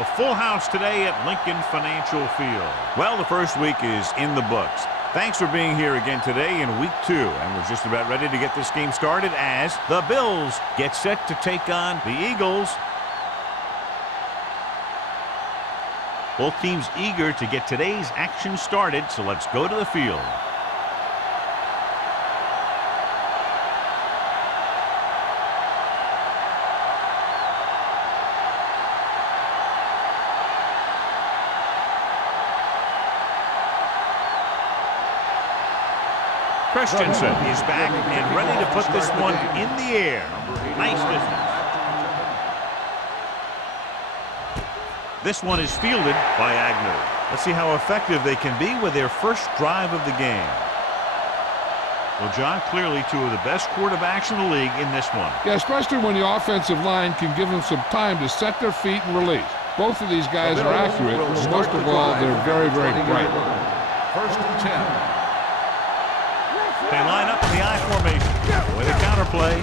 A full house today at Lincoln Financial Field. Well, the first week is in the books. Thanks for being here again today in week 2. And we're just about ready to get this game started as the Bills get set to take on the Eagles. Both teams eager to get today's action started, so let's go to the field. Christensen is back and ready to put this one in the air. Nice distance. This one is fielded by Agnew. Let's see how effective they can be with their first drive of the game. Well, John, clearly two of the best quarterbacks in the league in this one. Yeah, especially when the offensive line can give them some time to set their feet and release. Both of these guys are accurate, but most of all, they're very, very bright. First and 10. They line up in the I formation with a counterplay.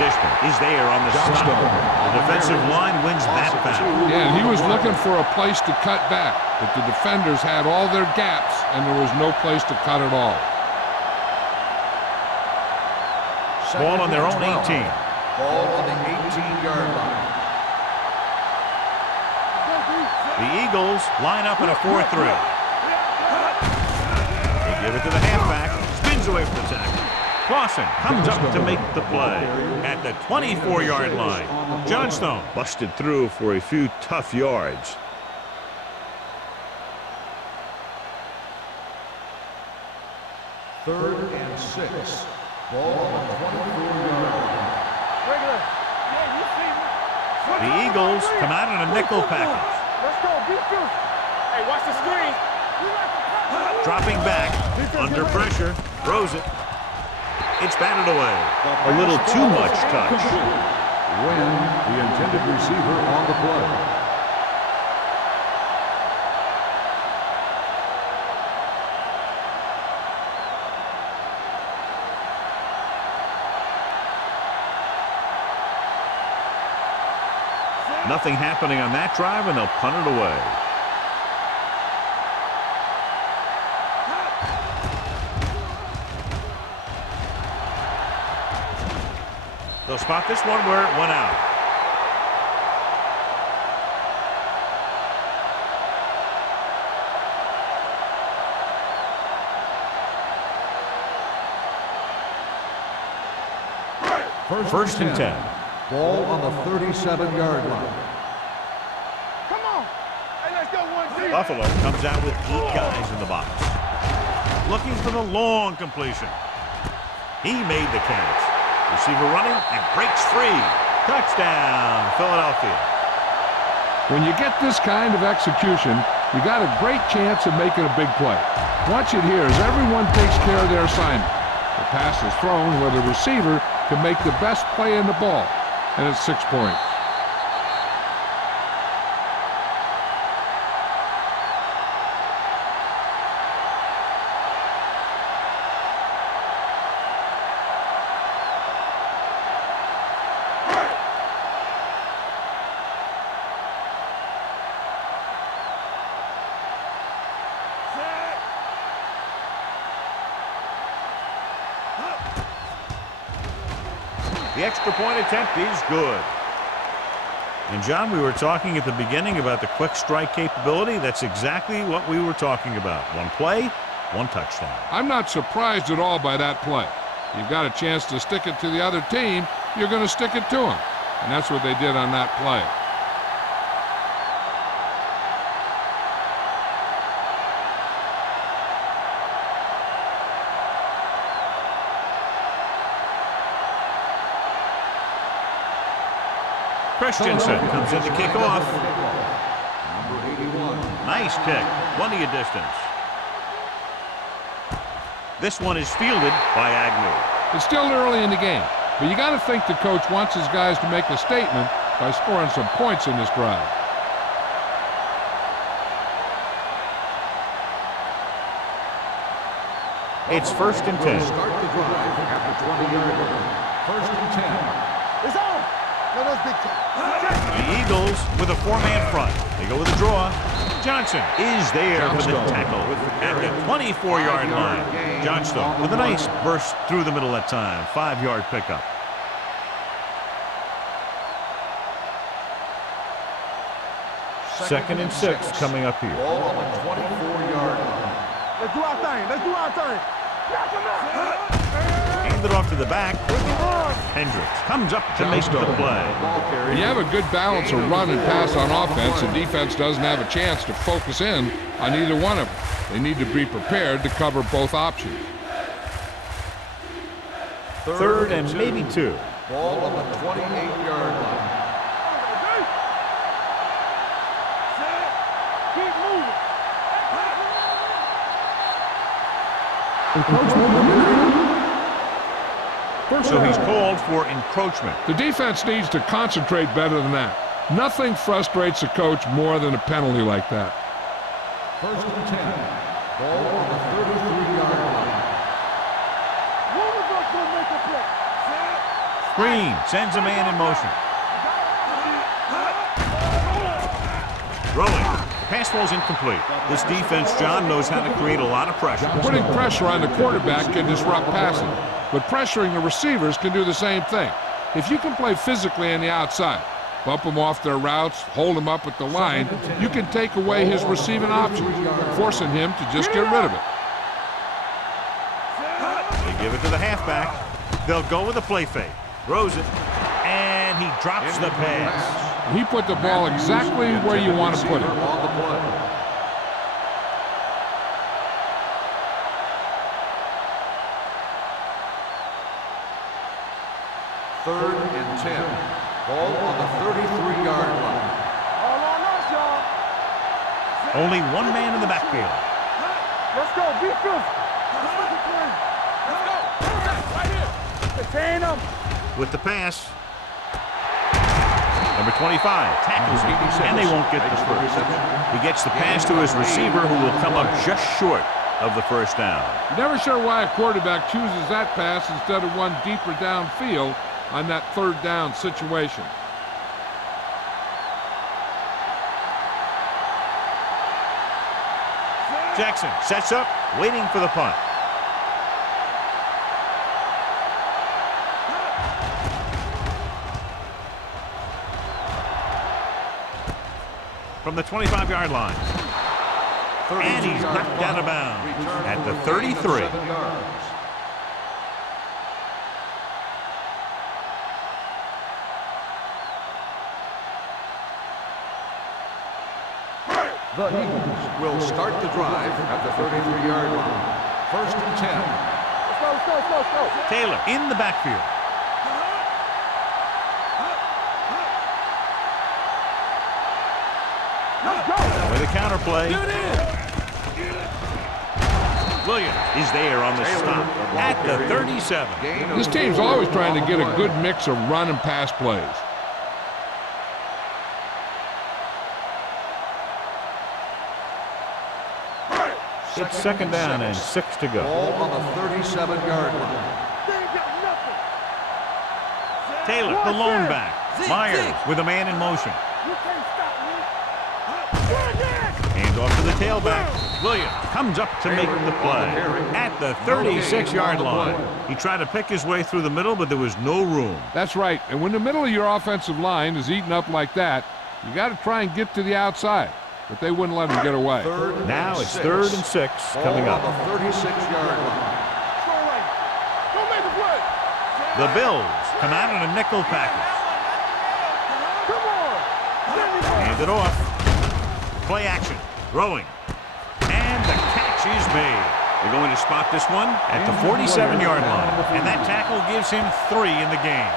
Dishman is there on the stop. The defensive line wins that battle. Yeah, and he was looking for a place to cut back, but the defenders had all their gaps, and there was no place to cut at all. Ball on their own 18. Ball on the 18-yard line. The Eagles line up in a 4-3. They give it to the halfback. Spins away from the tackle. Clausen comes up to make the play at the 24-yard line. Johnstone busted through for a few tough yards. Third and 6. Ball on the 24-yard line. The Eagles come out in a nickel package. Let's go, defense. Hey, watch the screen. Dropping back, under pressure, throws it. It's batted away. A little too much touch. When the intended receiver on the play. Nothing happening on that drive, and they'll punt it away. They'll spot this one where it went out. First and 10. Ball on the 37-yard line. Come on. Hey, let's go 1-2. Buffalo comes out with 8 guys in the box. Looking for the long completion. He made the catch. Receiver running and breaks free. Touchdown, Philadelphia. When you get this kind of execution, you got a great chance of making a big play. Watch it here as everyone takes care of their assignment. The pass is thrown where the receiver can make the best play in the ball, and it's 6 points. The extra point attempt is good. And John, we were talking at the beginning about the quick strike capability. That's exactly what we were talking about. One play, one touchdown. I'm not surprised at all by that play. You've got a chance to stick it to the other team, you're going to stick it to them. And that's what they did on that play. Christensen comes in to kick off. Number 81. Nice kick. Plenty of distance. This one is fielded by Agnew. It's still early in the game, but you got to think the coach wants his guys to make a statement by scoring some points in this drive. It's first and 10. Start the drive at the 20-yard line. First and 10. It's on. Let us big time. The Eagles with a four-man front. They go with a draw. Johnson is there for the tackle at the 24-yard line. Johnstone with a nice burst through the middle that time. 5-yard pickup. Second and 6 coming up here. Ball on the 24-yard line. Let's do our thing. Let's do our thing. Knock him out. Hand it off to the back. Hendricks comes up to make the play. When you have a good balance of run and pass on offense, the defense doesn't have a chance to focus in on either one of them. They need to be prepared to cover both options. Third and maybe 2. Ball on the 28-yard line. Keep moving. So he's called for encroachment. The defense needs to concentrate better than that. Nothing frustrates a coach more than a penalty like that. First and 10. Ball on the 33-yard line. Moving to make a play. Green sends a man in motion. Rolling. Pass ball's incomplete. This defense, John, knows how to create a lot of pressure. Putting pressure on the quarterback can disrupt passing, but pressuring the receivers can do the same thing. If you can play physically on the outside, bump them off their routes, hold them up at the line, you can take away his receiving options, forcing him to just get rid of it. They give it to the halfback. They'll go with a play fake. Throws it, and he drops the pass. He put the ball exactly where you want to put it. On the play. Third and 10. Ball on the 33-yard line. All on us, y'all. Only one man in the backfield. Let's go. Be physical. Let's make a play. Let's go. Right here. Detain them. With the pass. Number 25 tackles him, and they won't get the first. He gets the pass to his receiver, who will come up just short of the first down. You're never sure why a quarterback chooses that pass instead of one deeper downfield on that third down situation. Jackson sets up, waiting for the punt. From the 25-yard line. And he's knocked out of bounds at the 33. The Eagles will start the drive at the 33-yard line. First and 10. Let's go. Taylor in the backfield. Let's go. With a counter play. Williams is there on the stop at the 37. This team's always trying to get a good mix of run and pass plays. It's second down and 6 to go. Ball on the 37-yard line. They ain't got nothing. Taylor, the lone back. Myers with a man in motion. You can't stop me. Hand off to the tailback. Williams comes up to make the play at the 36-yard line. He tried to pick his way through the middle, but there was no room. That's right. And when the middle of your offensive line is eaten up like that, you got to try and get to the outside. But they wouldn't let him get away. Now it's 3rd and 6 coming up. On the 36-yard line. Don't make a play. The Bills come out in a nickel package. Come on. Hand it off. Play action. Throwing. And the catch is made. They're going to spot this one at the 47-yard line. And that tackle gives him 3 in the game.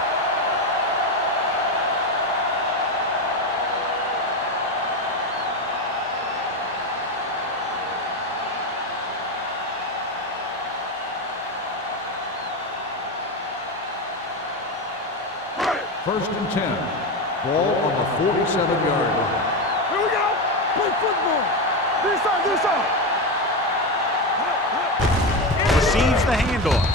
First and 10. Ball on the 47-yard line. Here we go. Play football. This side. Receives the handoff.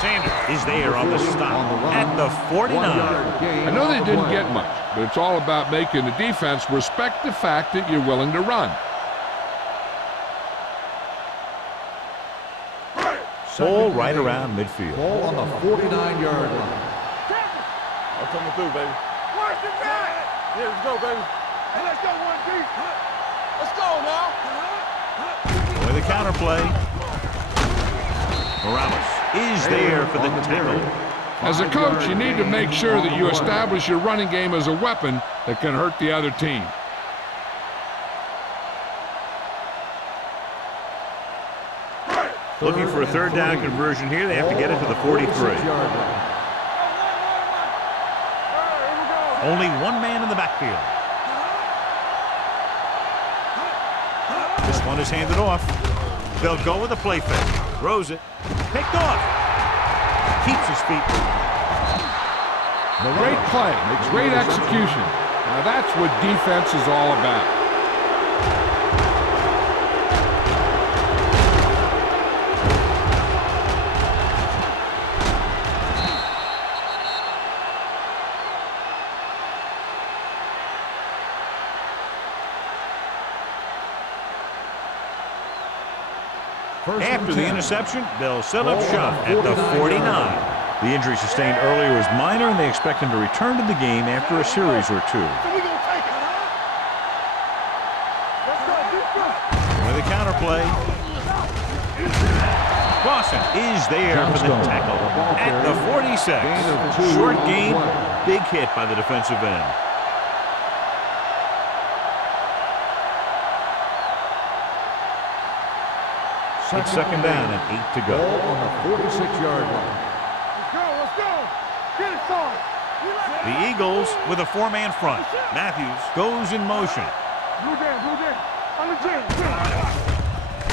Sanders is there on the stop at the 49. I know they didn't get much, but it's all about making the defense respect the fact that you're willing to run. Ball right around midfield. Ball on the 49-yard line. I'm coming through, baby. Where's the guy? Yeah, let's go, baby. Hey, let's go, 1D. Let's go now. With a counter play. Morales is there for the tackle. As a coach, you need to make sure that you establish your running game as a weapon that can hurt the other team. Looking for a third down conversion here. They have to get it to the 43. Only one man in the backfield. This one is handed off. They'll go with a play fake. Throws it. Picked off. Keeps his feet. Great play. Great execution. Now that's what defense is all about. After the interception, they'll set up shop at the 49. The injury sustained earlier was minor, and they expect him to return to the game after a series or two. With a counter play. Clausen is there for the tackle at the 46. Short gain, big hit by the defensive end. It's second down and 8 to go. Ball on the 46-yard line. Let's go. Get it, son. The Eagles with a four-man front. Matthews goes in motion. Blue jam. On the jam.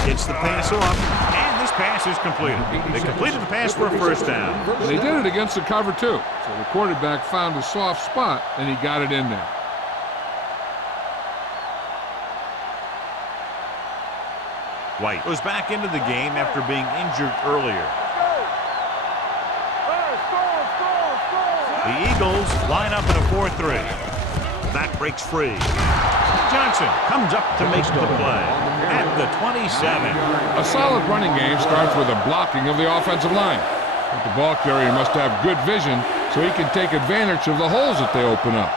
Gets the pass off, and this pass is completed. They completed the pass for a first down. They did it against the cover, too. So the quarterback found a soft spot, and he got it in there. White goes back into the game after being injured earlier. The Eagles line up in a 4-3. That breaks free. Johnson comes up to make the play at the 27. A solid running game starts with a blocking of the offensive line. But the ball carrier must have good vision so he can take advantage of the holes that they open up.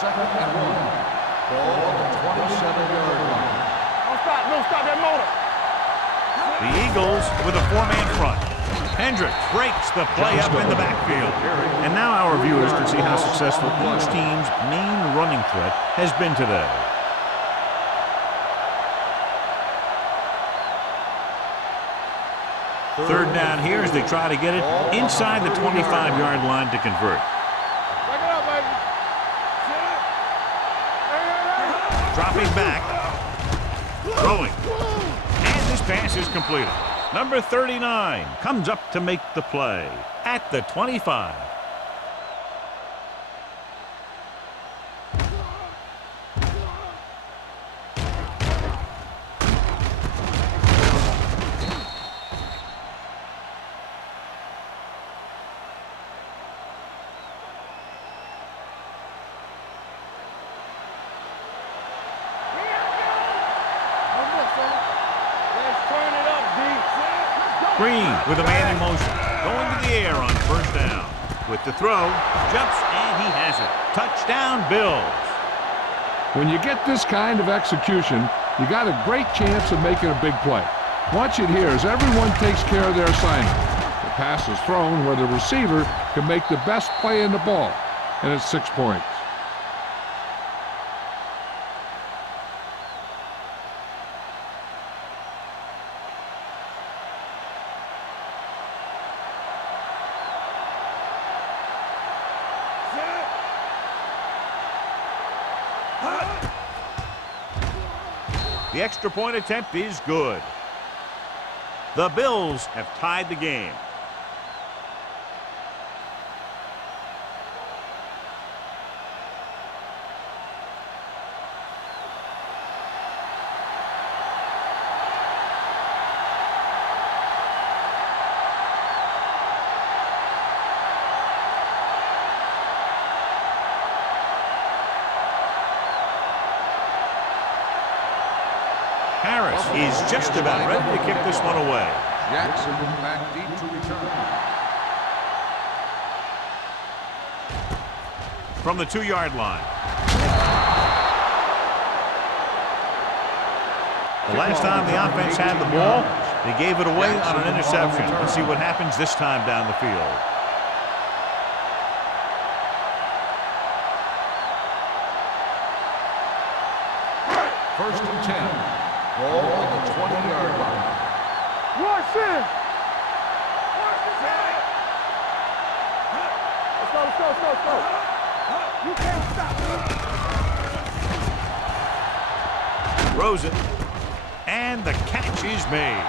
Second and 1. Ball on the 27-yard line. Don't stop that motor. The Eagles with a four-man front. Hendricks breaks the play up in the backfield. And now our viewers can see how successful each team's main running threat has been today. Third down here as they try to get it inside the 25-yard line to convert. Back it up, baby. Dropping back. Throwing. And this pass is completed. Number 39 comes up to make the play at the 25. Green with a man in motion. Going to the air on first down. With the throw, jumps, and he has it. Touchdown, Bills. When you get this kind of execution, you got a great chance of making a big play. Watch it here as everyone takes care of their assignment. The pass is thrown where the receiver can make the best play in the ball, and it's 6 points. The extra point attempt is good. The Bills have tied the game. is just about ready to kick this one away. Jackson back deep to return. From the 2-yard line. The last time the offense had the ball, they gave it away on an interception. Let's see what happens this time down the field. First and 10. Ball on the 20-yard line. Rush in. Let's go. You can't stop. Throws it. And the catch is made.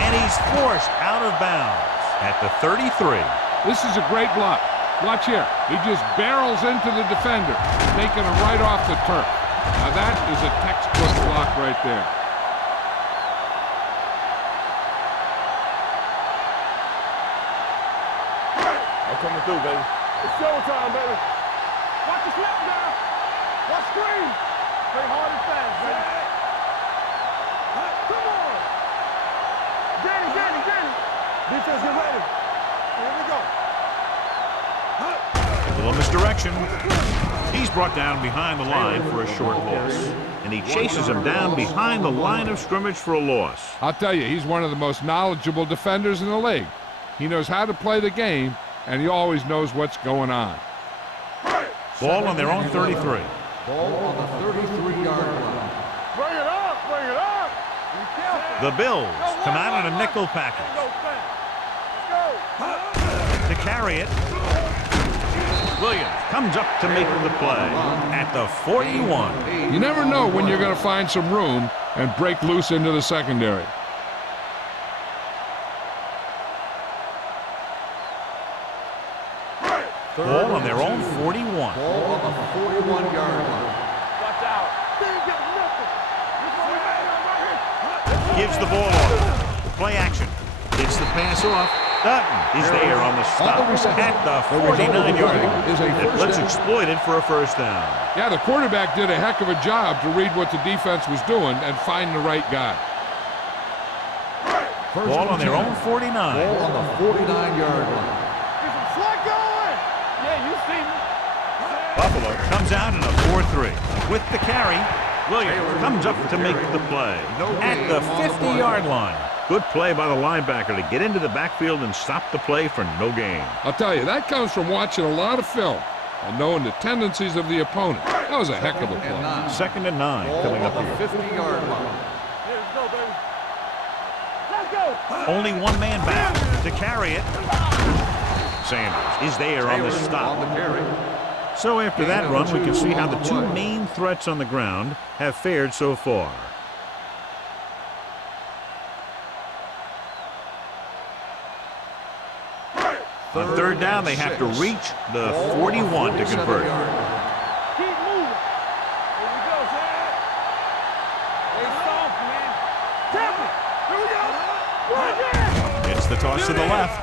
And he's forced out of bounds at the 33. This is a great block. Watch here. He just barrels into the defender, taking him right off the turf. Now that is a textbook block right there. I'm coming through, baby. It's showtime, baby. Watch the slip now. Watch screen. Play hard and fast, baby. Come on. Get it. Defense, get ready. Here we go. A little misdirection. He's brought down behind the line for a short loss. And he chases him down behind the line of scrimmage for a loss. I'll tell you, he's one of the most knowledgeable defenders in the league. He knows how to play the game, and he always knows what's going on. Ball on their own 33. Ball on the 33-yard line. Bring it up. Be careful. The Bills come out in a nickel package. Let's go. To carry it, Williams comes up to make the play at the 41. You never know when you're going to find some room and break loose into the secondary. Ball on their own 41. Ball on the 41-yard line. Watch out. Gives the ball off. Play action. Gets the pass off. Dutton is there on the stop at the 49-yard line. Let's exploit it for a first down. Yeah, the quarterback did a heck of a job to read what the defense was doing and find the right guy. Ball on their own 49. Ball on the 49-yard line. Buffalo comes out in a 4-3. With the carry, Williams comes up to make the play at the 50-yard line. Good play by the linebacker to get into the backfield and stop the play for no gain. I'll tell you, that comes from watching a lot of film and knowing the tendencies of the opponent. That was a heck of a play. Second and 9 Ball coming up on here. the 50-yard line. Here, let's go, baby. Let's go. Only one man back to carry it. Sanders is there on the stop. On the carry. So after that run, we can see how the two main threats on the ground have fared so far. On third down, they have to reach the 41 to convert. Keep moving. Here we go, Zach. Stay soft, man. Tap it. Here we go. Run it. It's the toss to the left.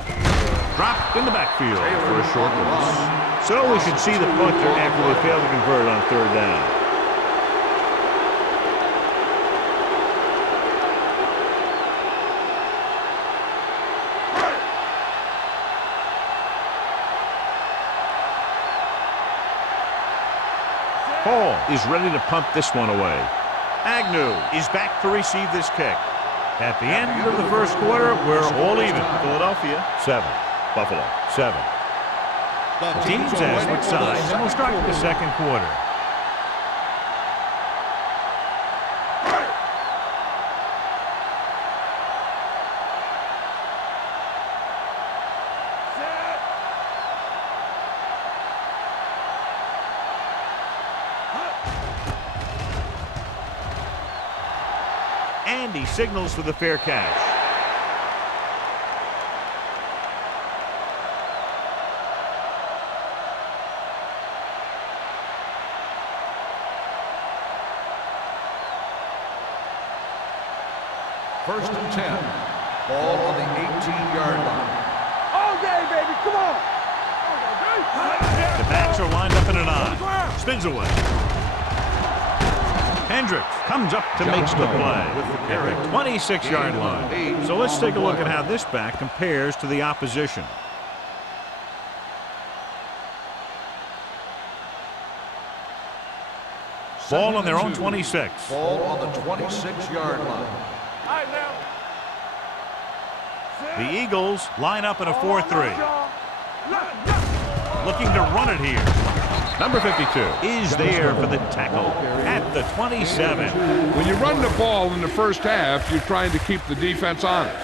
Dropped in the backfield for a short loss. So we should see the punter after they fail to convert on third down. Hall is ready to pump this one away. Agnew is back to receive this kick. At the end of the first quarter, we're all even. Philadelphia 7, Buffalo 7. Teams have switched sides, and we'll start the second quarter. And he signals for the fair catch. First and 10. Ball on the 18-yard line. All day, baby. Come on. The backs are lined up in an I. Spins away. Hendricks comes up to make the play at the 26-yard line. So let's take a look at how this back compares to the opposition. Ball on their own 26. Ball on the 26-yard line. All right, now. The Eagles line up in a 4-3. Looking to run it here. Number 52 is there for the tackle at the 27. When you run the ball in the first half, you're trying to keep the defense honest.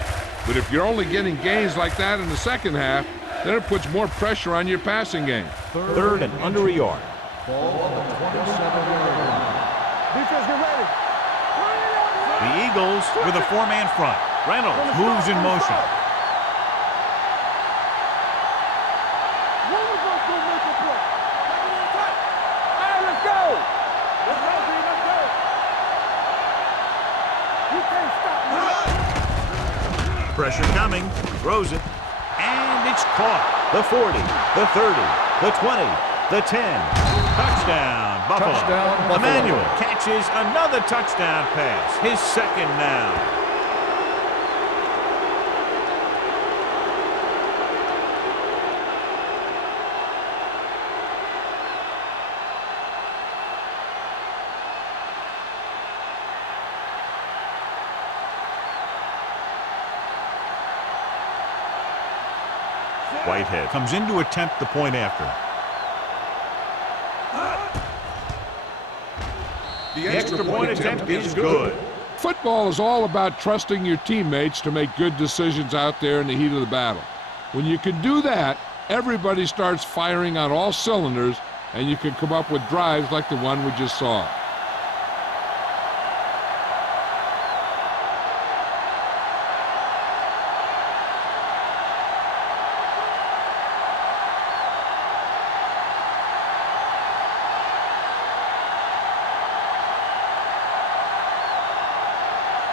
But if you're only getting gains like that in the second half, then it puts more pressure on your passing game. Third and under a yard. Ball on the 27-yard line. Defense, get ready. The Eagles with a four-man front. Reynolds moves in motion. When we gonna go make a play? All right, let's go. Let's go, D. Let's go. You can't stop me. Pressure coming. Throws it. And it's caught. The 40, the 30, the 20, the 10. Touchdown, Buffalo. Touchdown, Buffalo. Emmanuel catches another touchdown pass. His second now. Whitehead comes in to attempt the point after. The extra point attempt is good. Football is all about trusting your teammates to make good decisions out there in the heat of the battle. When you can do that, everybody starts firing on all cylinders, and you can come up with drives like the one we just saw.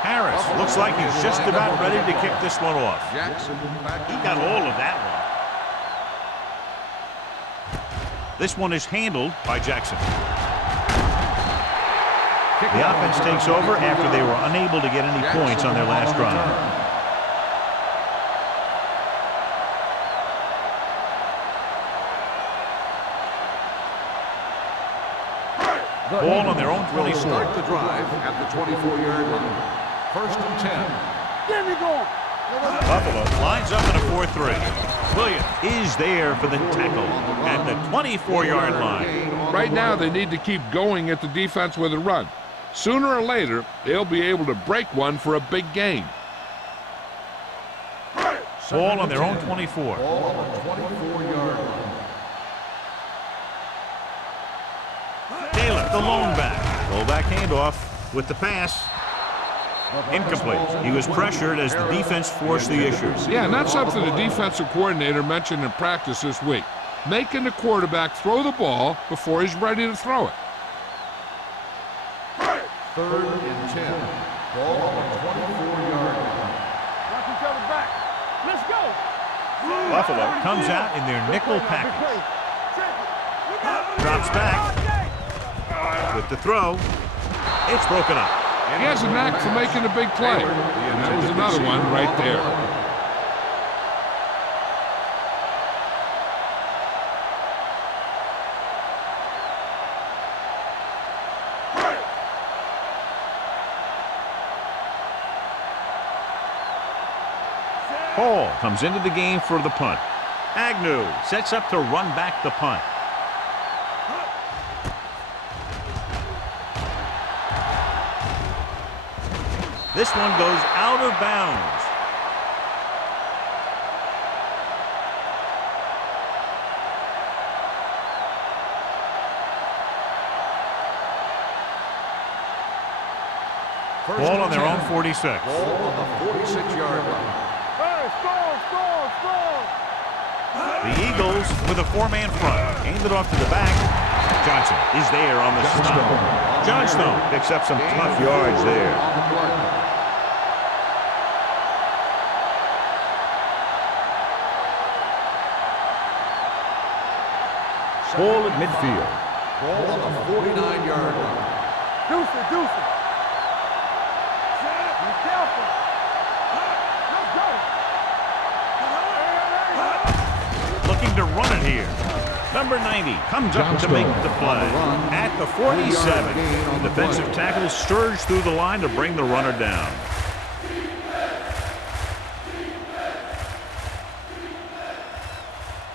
Harris looks like he's just about ready to kick this one off. Jackson back. He got all of that one. This one is handled by Jackson. The offense takes over after they were unable to get any points on their last drive. Ball on their own Will 24. start the drive at the 24-yard line. First and 10. Get me going. Buffalo lines up in a 4-3. Williams is there for the tackle at the 24-yard line. Right now, they need to keep going at the defense with a run. Sooner or later, they'll be able to break one for a big gain. Ball on their own 24. Ball on the 24-yard line. Taylor, the lone back. Fullback handoff with the pass. Incomplete. He was pressured as the defense forced the issues. Yeah, and that's something the defensive coordinator mentioned in practice this week. Making the quarterback throw the ball before he's ready to throw it. Third and 10. Ball on the 24-yard line. Watch each other back. Let's go. Buffalo comes out in their nickel package. Drops back with the throw. It's broken up. He has a knack for making a big play. And that was another one right there. Hall comes into the game for the punt. Agnew sets up to run back the punt. This one goes out of bounds. Ball on their own 46. Ball on the 46-yard line. Hey, score. The Eagles with a four-man front. Aimed it off to the back. Johnson is there on the stop. Johnstone picks up some tough yards there. On the play. Ball at midfield. Ball on the 49-yard line. Deuce it, deuce it. Be careful. Let's go. Looking to run it here. Number 90 comes up to make the play. At the 47, the defensive tackle surged through the line to bring the runner down.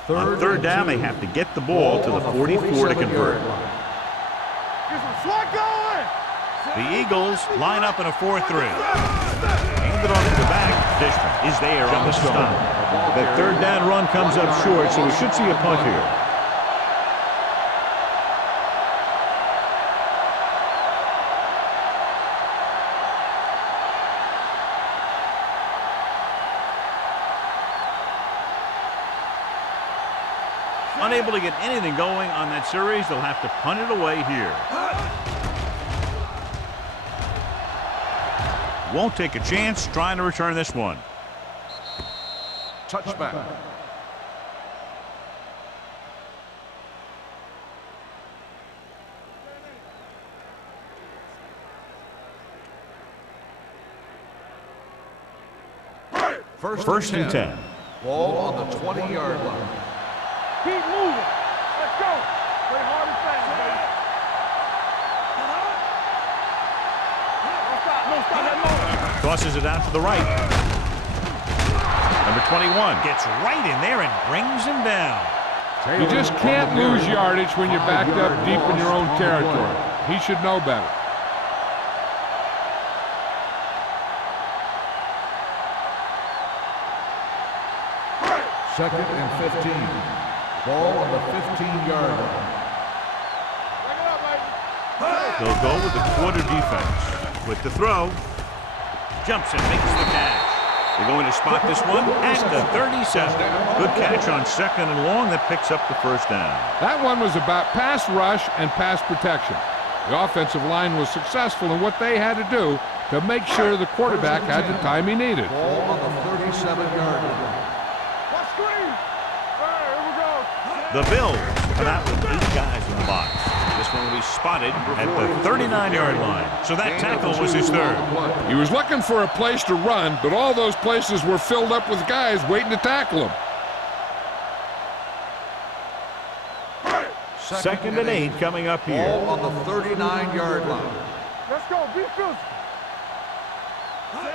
On third down, they have to get the ball to the 44 to convert. Get some swat going. The Eagles line up in a 4-3. Handed on to the back. Dishman is there on the stop. That third down run comes up short, so we should see a punt here. Unable to get anything going on that series, they'll have to punt it away here. Won't take a chance trying to return this one. Touchback. First and 10. Ball on the 20-yard line. Keep moving. Let's go. Play hard and fast, baby. Don't stop that motor. Tosses it out to the right. Number 21 gets right in there and brings him down. You just can't lose yardage when you're backed up deep in your own territory. He should know better. Second and 15. Ball on the 15-yard line. Bring it up, baby. They'll go with the quarter defense. With the throw, jumps and makes the catch. They're going to spot this one at the 37. Good catch on second and long that picks up the first down. That one was about pass rush and pass protection. The offensive line was successful in what they had to do to make sure the quarterback had the time he needed. Ball on the 37-yard line. Watch screen. All right, here we go. The Bills come out with 8 guys in the box. This one will be spotted at the 39-yard line. So that tackle was his third. He was looking for a place to run, but all those places were filled up with guys waiting to tackle him. Second and 8 coming up here. Ball on the 39-yard line. Let's go. Be physical.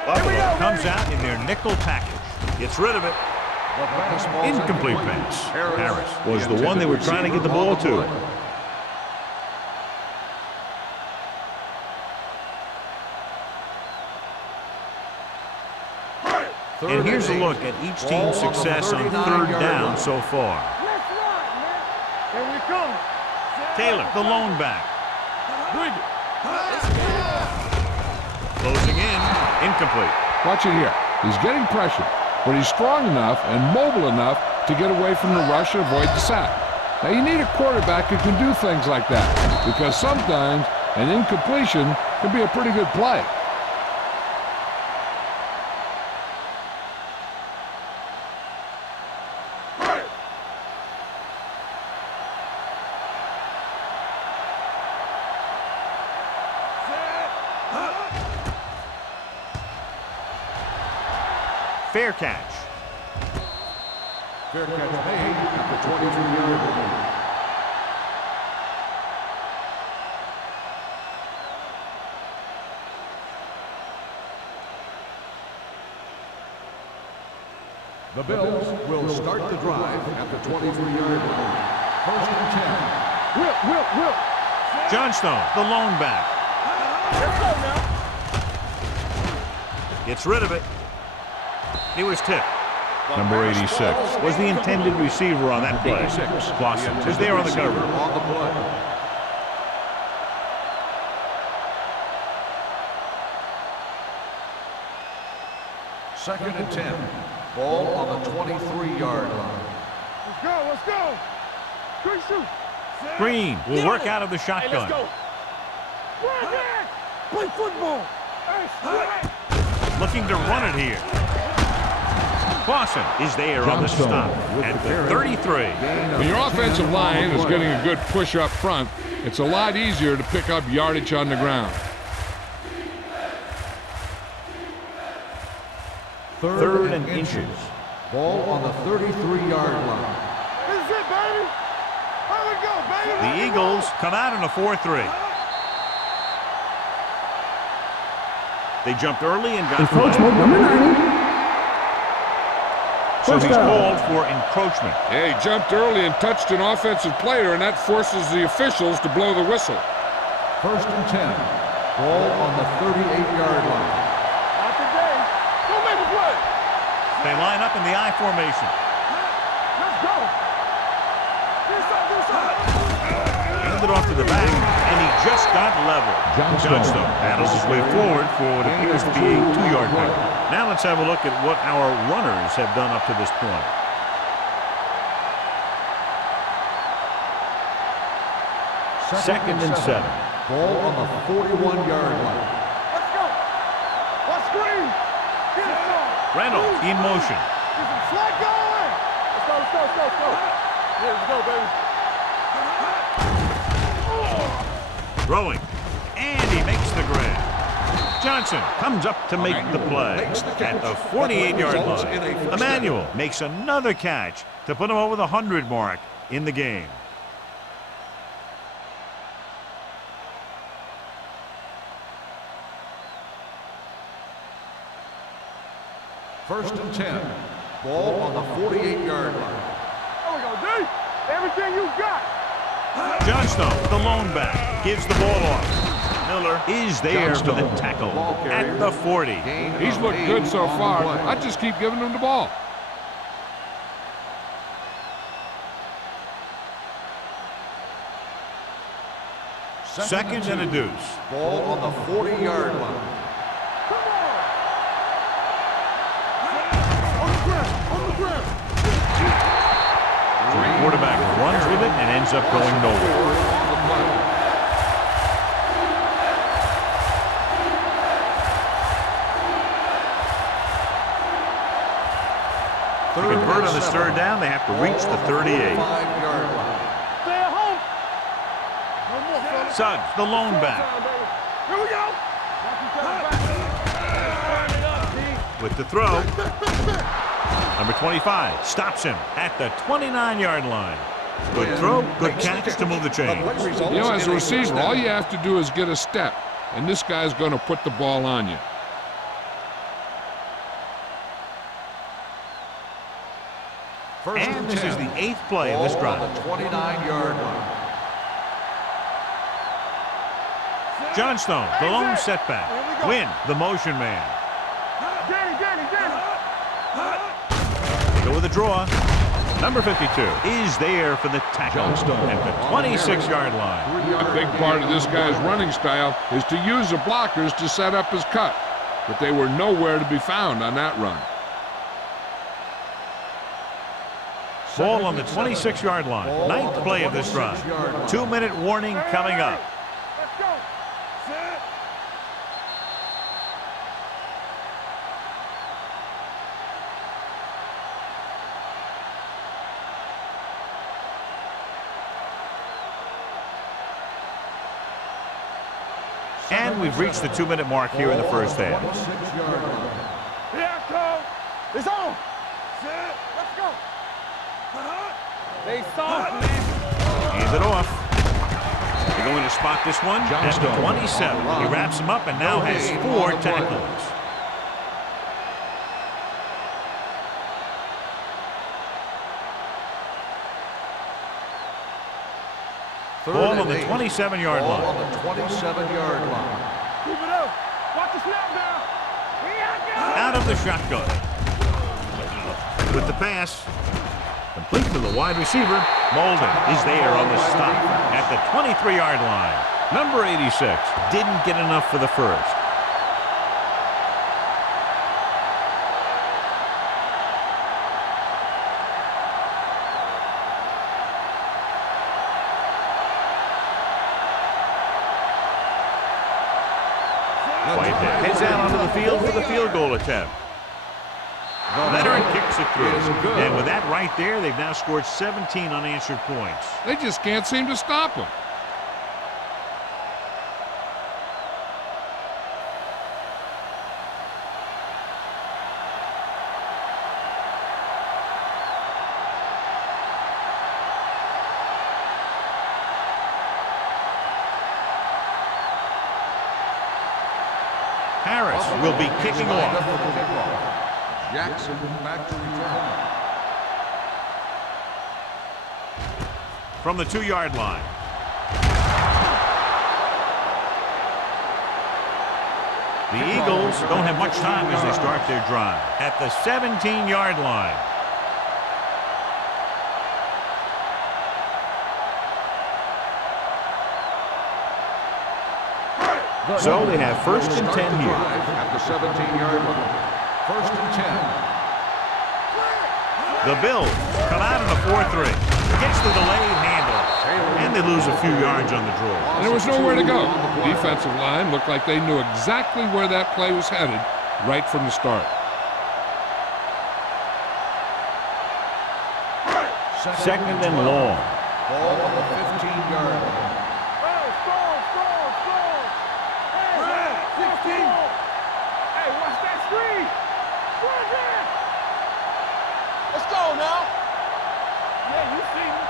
Buffalo comes out in their nickel package. Gets rid of it. Incomplete pass. Harris was the one they were trying to get the ball to. And here's a look at each team's success on third down so far. Let's run, man. Here we come. Taylor, the lone back. Bring it. Closing in. Incomplete. Watch it here. He's getting pressure, but he's strong enough and mobile enough to get away from the rush and avoid the sack. Now, you need a quarterback who can do things like that, because sometimes an incompletion can be a pretty good play. Fair catch. Fair catch made at the 23-yard line. The Bills will start the drive at the 23-yard line. First and 10. Whip. Johnstone, the lone back. Let's go now. Gets rid of it. He was tipped. Number 86 was the intended receiver on that play. Clausen was there on the cover. On the play. Second and 10. Ball on the 23-yard line. Let's go. Quick shoot. Green will work out of the Hey, shotgun. let's go. Run it. Play football. Hey, straight. Looking to run it here. Clausen is there on the stop at the 33. When your offensive line is getting a good push up front, It's a lot easier to pick up yardage on the ground. Third and inches. Ball on the 33-yard line. This is it, baby. Here we go, baby. The Eagles come out in a 4-3. They jumped early and got Encroachment number 90. So he's First down. called for encroachment. Yeah, he jumped early and touched an offensive player, and that forces the officials to blow the whistle. First and 10. Ball on the 38-yard line. Not today. Don't make a play. They line up in the I formation. Let's go. This side. Handed off to the back, and he just got leveled. Johnstone battles his way forward for what appears to be a 2-yard pickup. Now let's have a look at what our runners have done up to this point. Second and 7. Ball on the 41-yard line. Let's go. Let's screen. Get it on. Reynolds in motion. Get some slack going. Let's go. Yeah, let's go, baby. Throwing. And he makes the grab. Johnson comes up to make the play at the 48-yard line. Emmanuel makes another catch to put him over the 100 mark in the game. First and 10. Ball on the 48-yard line. There we go, D. Everything you got. Johnstone, the lone back, gives the ball off. Miller is there for the tackle at the 40. He's looked good so far. I just keep giving him the ball. Second and a deuce. Ball on the 40-yard line. Come on. On the ground. The quarterback runs with it and ends up going nowhere. To convert on this third down, they have to reach the 38. Stay at home. No more, fellas. Suggs, the lone back, Here we go. Turn it up, D. with the throw. Number 25 stops him at the 29-yard line. Good throw, good catch to move the chains. You know, as a receiver, all you have to do is get a step, and this guy's going to put the ball on you. And this is the 8th play of this drive. On the 29-yard line. Johnstone, the lone setback. Win, the motion man. Danny. They go with a draw. Number 52 is there for the tackle at the 26-yard line. A big part of this guy's running style is to use the blockers to set up his cut, but they were nowhere to be found on that run. Ball on the 26-yard line. 9th play of this drive. 2-minute warning coming up. Let's go. Set. And we've reached the 2-minute mark here in the first half. 26-yard line. Here I come. It's on. Set. Let's go. They soft, man. Hands it off. They're going to spot this one at the 27. He wraps him up and now has 4 tackles. Ball on the 27-yard Ball line. on the 27-yard line. Keep it up. Watch the snap now. Here I go. Out of the shotgun. With the pass. Complete to the wide receiver. Molden is there on the stop at the 23-yard line. Number 86 didn't get enough for the first. Whitehead heads out onto the field for the field goal attempt. Leonard kicks it through. And with that right there, they've now scored 17 unanswered points. They just can't seem to stop him. will be kicking off. Jackson back to return. From the 2-yard line. The Eagles don't have much time as they start their drive. At the 17-yard line. So they have first and 10 here. At the 17-yard line. First and 10. The Bills come out in a 4-3. Gets the delayed handoff. And they lose a few yards on the draw. And there was nowhere to go. The defensive line looked like they knew exactly where that play was headed right from the start. Second and long. Ball on the 15-yard line. Hey, watch that screen. Let's go now. Yeah, you see me.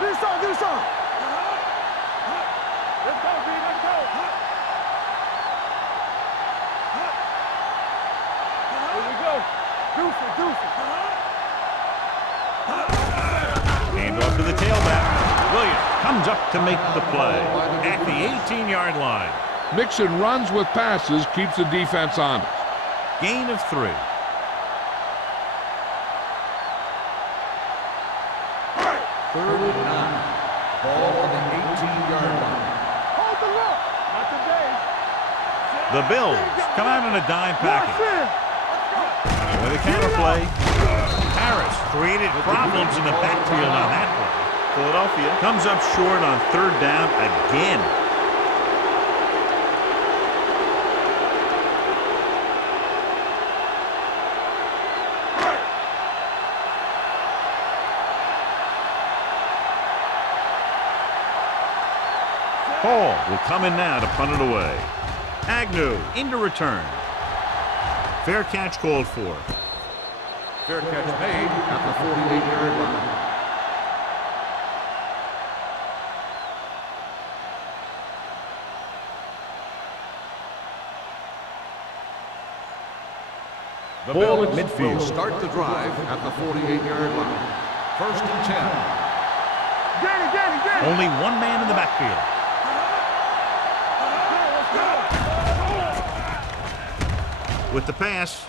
Do the song, do the song. Let's go, B, let's go. Here we go. Deuce it, deuce it. Hand off to the tailback. Williams comes up to make the play at the 18-yard line. Mixon runs with passes, keeps the defense honest. Gain of 3. Third and 9. Ball on the 18-yard line. Hold the look. Not today. The Bills come out in a dime package. With a counter play. Harris created problems in the backfield on that play. Philadelphia comes up short on 3rd down again. Hall will come in now to punt it away. Agnew into return. Fair catch called for. Fair catch made at the 48-yard line. The Ball at Bills midfield. will start the drive at the 48-yard line. First and 10. Get it, get it, get it. Only one man in the backfield. With the pass.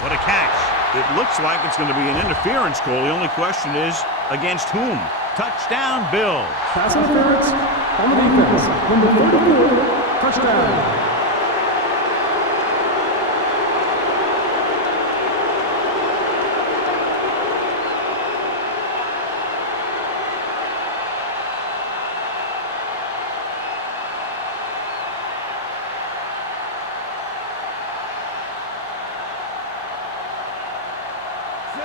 What a catch. It looks like it's going to be an interference call. The only question is, against whom? Touchdown, Bills. Pass interference on the defense. Number 44, touchdown.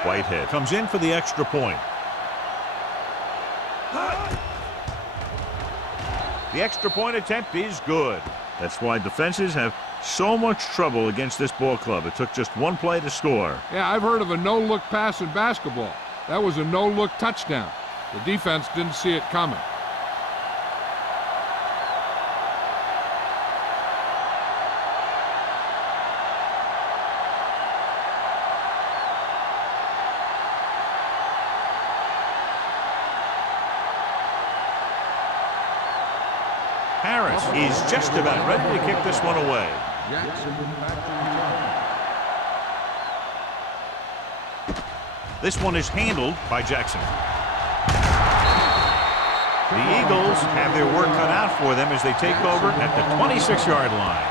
Whitehead comes in for the extra point. The extra point attempt is good. That's why defenses have so much trouble against this ball club. It took just one play to score. Yeah, I've heard of a no-look pass in basketball. That was a no-look touchdown. The defense didn't see it coming. Harris is just about ready to kick this one away. Jackson back to return. This one is handled by Jackson. The Eagles have their work cut out for them as they take over at the 26-yard line.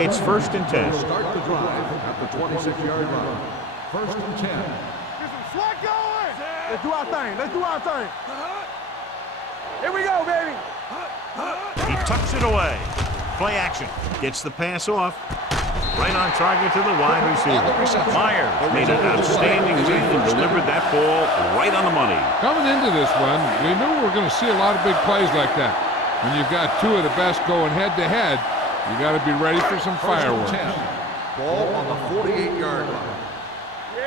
It's first and 10. Start the drive at the 26-yard line. First and 10. Get some slack going. Let's do our thing. Let's do our thing. Here we go, baby. He tucks it away. Play action. Gets the pass off. Right on target to the wide receiver. Myers made an outstanding read and delivered that ball right on the money. Coming into this one, we knew we were going to see a lot of big plays like that. When you've got two of the best going head-to-head, you got to be ready for some fireworks. Ball on the 48-yard line. Yeah,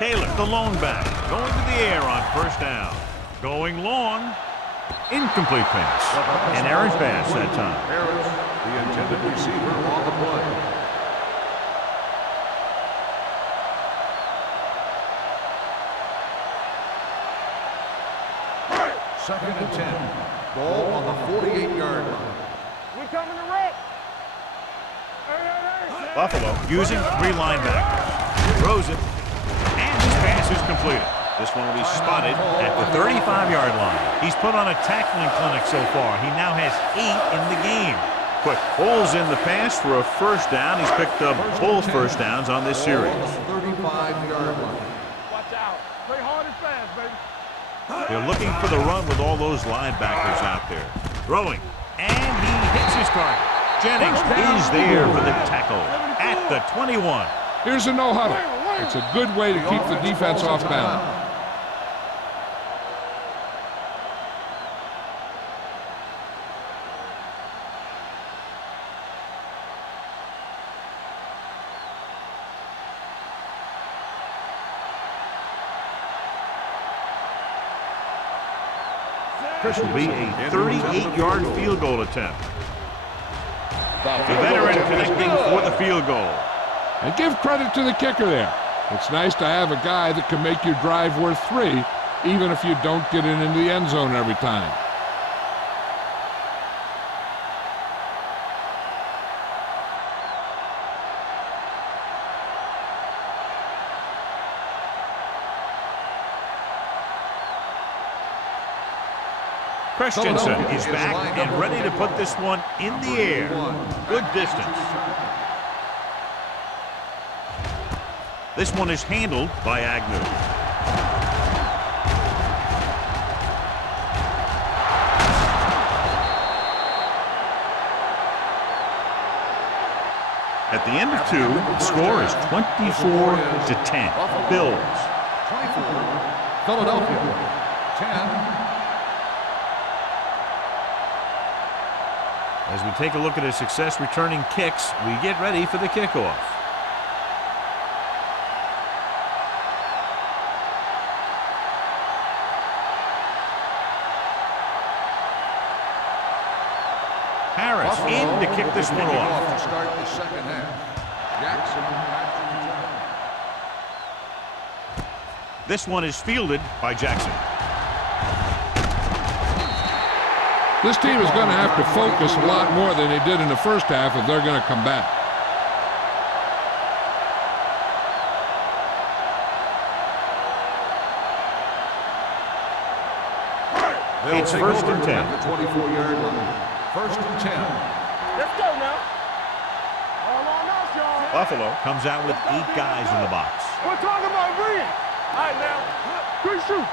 Taylor, the lone back, going to the air on first down. Going long. Incomplete pass. An errant pass that time. Harris, the intended receiver on the play. Second and 10. Ball on the 48-yard line. We coming to wreck. Buffalo using 3 linebackers. Throws it. And this pass is completed. This one will be spotted at the 35-yard line. He's put on a tackling clinic so far. He now has 8 in the game. Quick pulls in the pass for a first down. He's picked up both first downs on this series. 35-yard line. Watch out. Play hard and fast, baby. They're looking for the run with all those linebackers out there. Throwing. And he hits his target. Jennings is there for the tackle at the 21. Here's a no huddle. It's a good way to keep the defense off balance. This will be a 38-yard field goal attempt. The veteran connecting for the field goal. And give credit to the kicker there. It's nice to have a guy that can make your drive worth 3, even if you don't get it into the end zone every time. Christensen is back and ready to put this one in the air. Good distance. This one is handled by Agnew. At the end of 2, the score is 24-10. Bills. 24. Philadelphia. 10. As we take a look at his success returning kicks, we get ready for the kickoff. Harris in to kick this one off. To start the second half. Jackson back to return. This one is fielded by Jackson. This team is going to have to focus a lot more than they did in the first half if they're going to come back. It's first and 10. At the 24-yard line. First and 10. Let's go now. All on us, y'all. Buffalo comes out with 8 guys in the box. We're talking about reading. All right, now. Good shoot.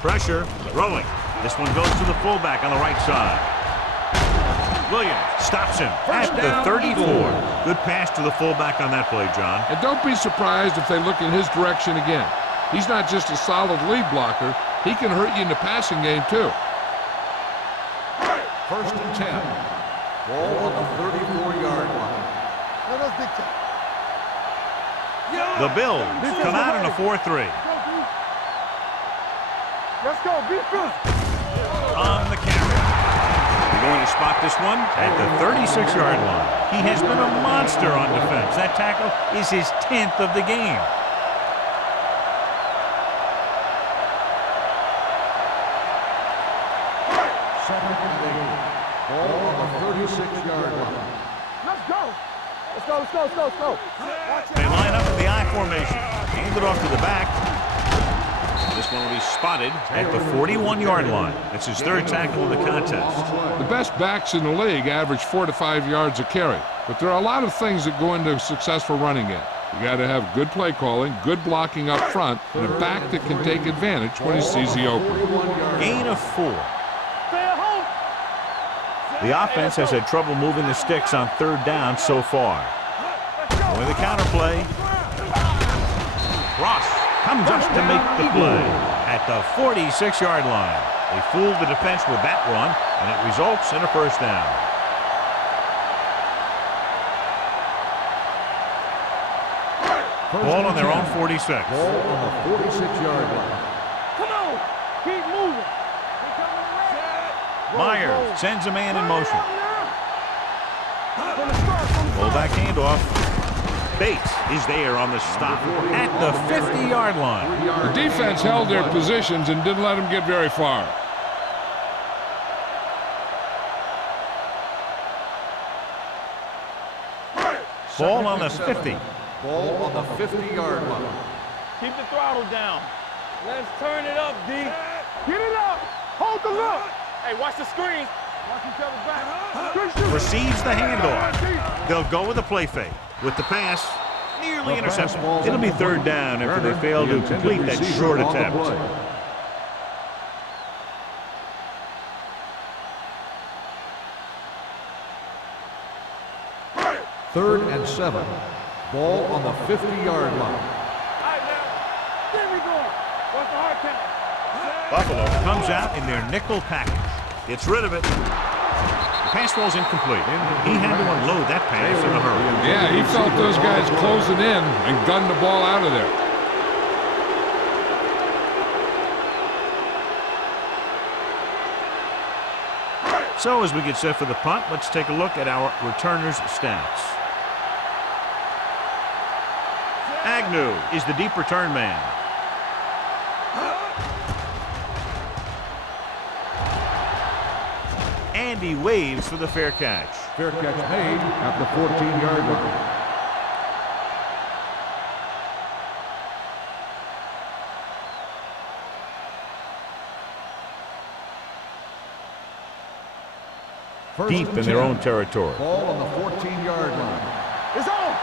Pressure, throwing. This one goes to the fullback on the right side. Williams stops him at the 34. Good pass to the fullback on that play, John. And don't be surprised if they look in his direction again. He's not just a solid lead blocker. He can hurt you in the passing game, too. First and 10. Ball on the 34-yard line. The Bills come out in a 4-3. Let's go. Be good. On the carry. We're going to spot this one at the 36-yard line. He has been a monster on defense. That tackle is his 10th of the game. Second and 8. Ball on the 36-yard line. Let's go. Let's go. Let's go. Let's go. Let's go. Watch They it. line up in the I formation. Hand it off to the back. This one will be spotted at the 41-yard line. That's his 3rd tackle of the contest. The best backs in the league average 4 to 5 yards a carry. But there are a lot of things that go into a successful running game. You got to have good play calling, good blocking up front, and a back that can take advantage when he sees the opening. Gain of 4. Stay at home. The offense has had trouble moving the sticks on 3rd down so far. With the counterplay. Ross comes up to make the play at the 46-yard line. They fooled the defense with that run, and it results in a first down. Ball on their own 46. Ball on the 46-yard line. Come on. Keep moving. They coming around. Myers sends a man in motion. From the start, from the Fullback handoff. Bates is there on the stop at the 50-yard line. The defense held their positions and didn't let them get very far. Ball on the 50. Ball on the 50-yard line. Keep the throttle down. Let's turn it up, D. Get it up. Hold the look. Hey, watch the screen. Watch each other back. Receives the handoff. They'll go with a play fake. With the pass, nearly intercepted. It'll be third down after they fail to complete that short attempt. Third and 7. Ball on the 50-yard line. All right, now. There we go. Watch the hard count. Buffalo comes out in their nickel package. Gets rid of it. The pass ball's incomplete. He had to unload that pass in a hurry. Yeah, he felt those guys closing in and gunned the ball out of there. So as we get set for the punt, let's take a look at our returners' stats. Agnew is the deep return man. Andy waves for the fair catch. Fair catch made at the 14-yard line. First Deep and in their 10. own territory. Ball on the 14-yard line. It's on.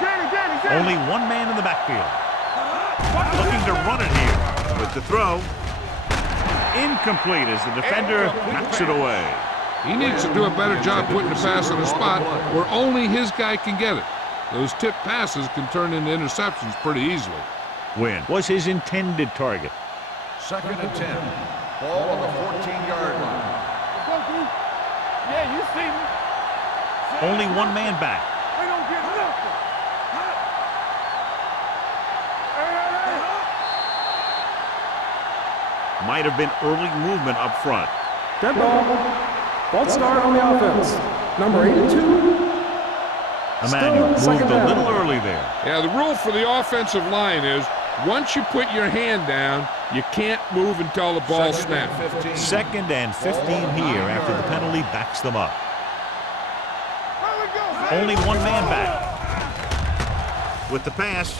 There we go. Danny. Only one man in the backfield. Looking to run it here. With the throw. Incomplete as the defender knocks it away. He needs to do a better job putting the pass in a spot where only his guy can get it. Those tip passes can turn into interceptions pretty easily. Win was his intended target. Second and 10. Ball on the 14-yard line. Go, D. Yeah, you see me. Only one man back. They don't get nothing. Might have been early movement up front. Dead ball. False start on the offense. Number 82. Emmanuel moved second a down. little early there. Yeah, the rule for the offensive line is once you put your hand down, you can't move until the ball snaps. Second and 15 here after the penalty backs them up. Only one man back. With the pass.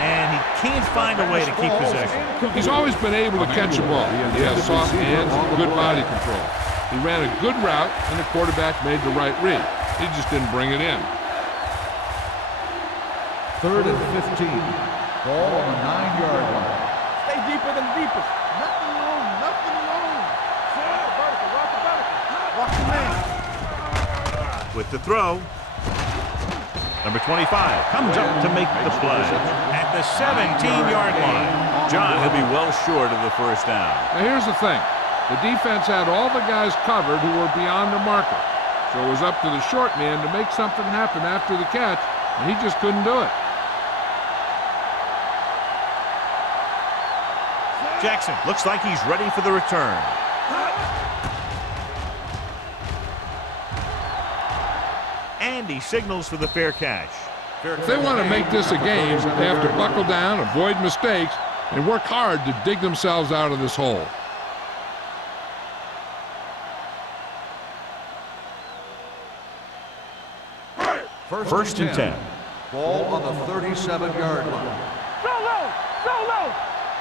And he can't find a way to keep possession. He's always been able to catch a ball. He has soft hands and good body control. He ran a good route, and the quarterback made the right read. He just didn't bring it in. Third and 15. Ball on the 9-yard line. Stay deeper than deepest. Nothing wrong. Watch the man. With the throw. Number 25 comes up to make the play at the 17-yard line. John, he'll be well short of the first down. Now, here's the thing. The defense had all the guys covered who were beyond the marker. So it was up to the short man to make something happen after the catch, and he just couldn't do it. Jackson looks like he's ready for the return. And he signals for the fair catch. If they want to make this a game, they have to buckle down, avoid mistakes, and work hard to dig themselves out of this hole. First and 10. Ball on the 37-yard line. Solo.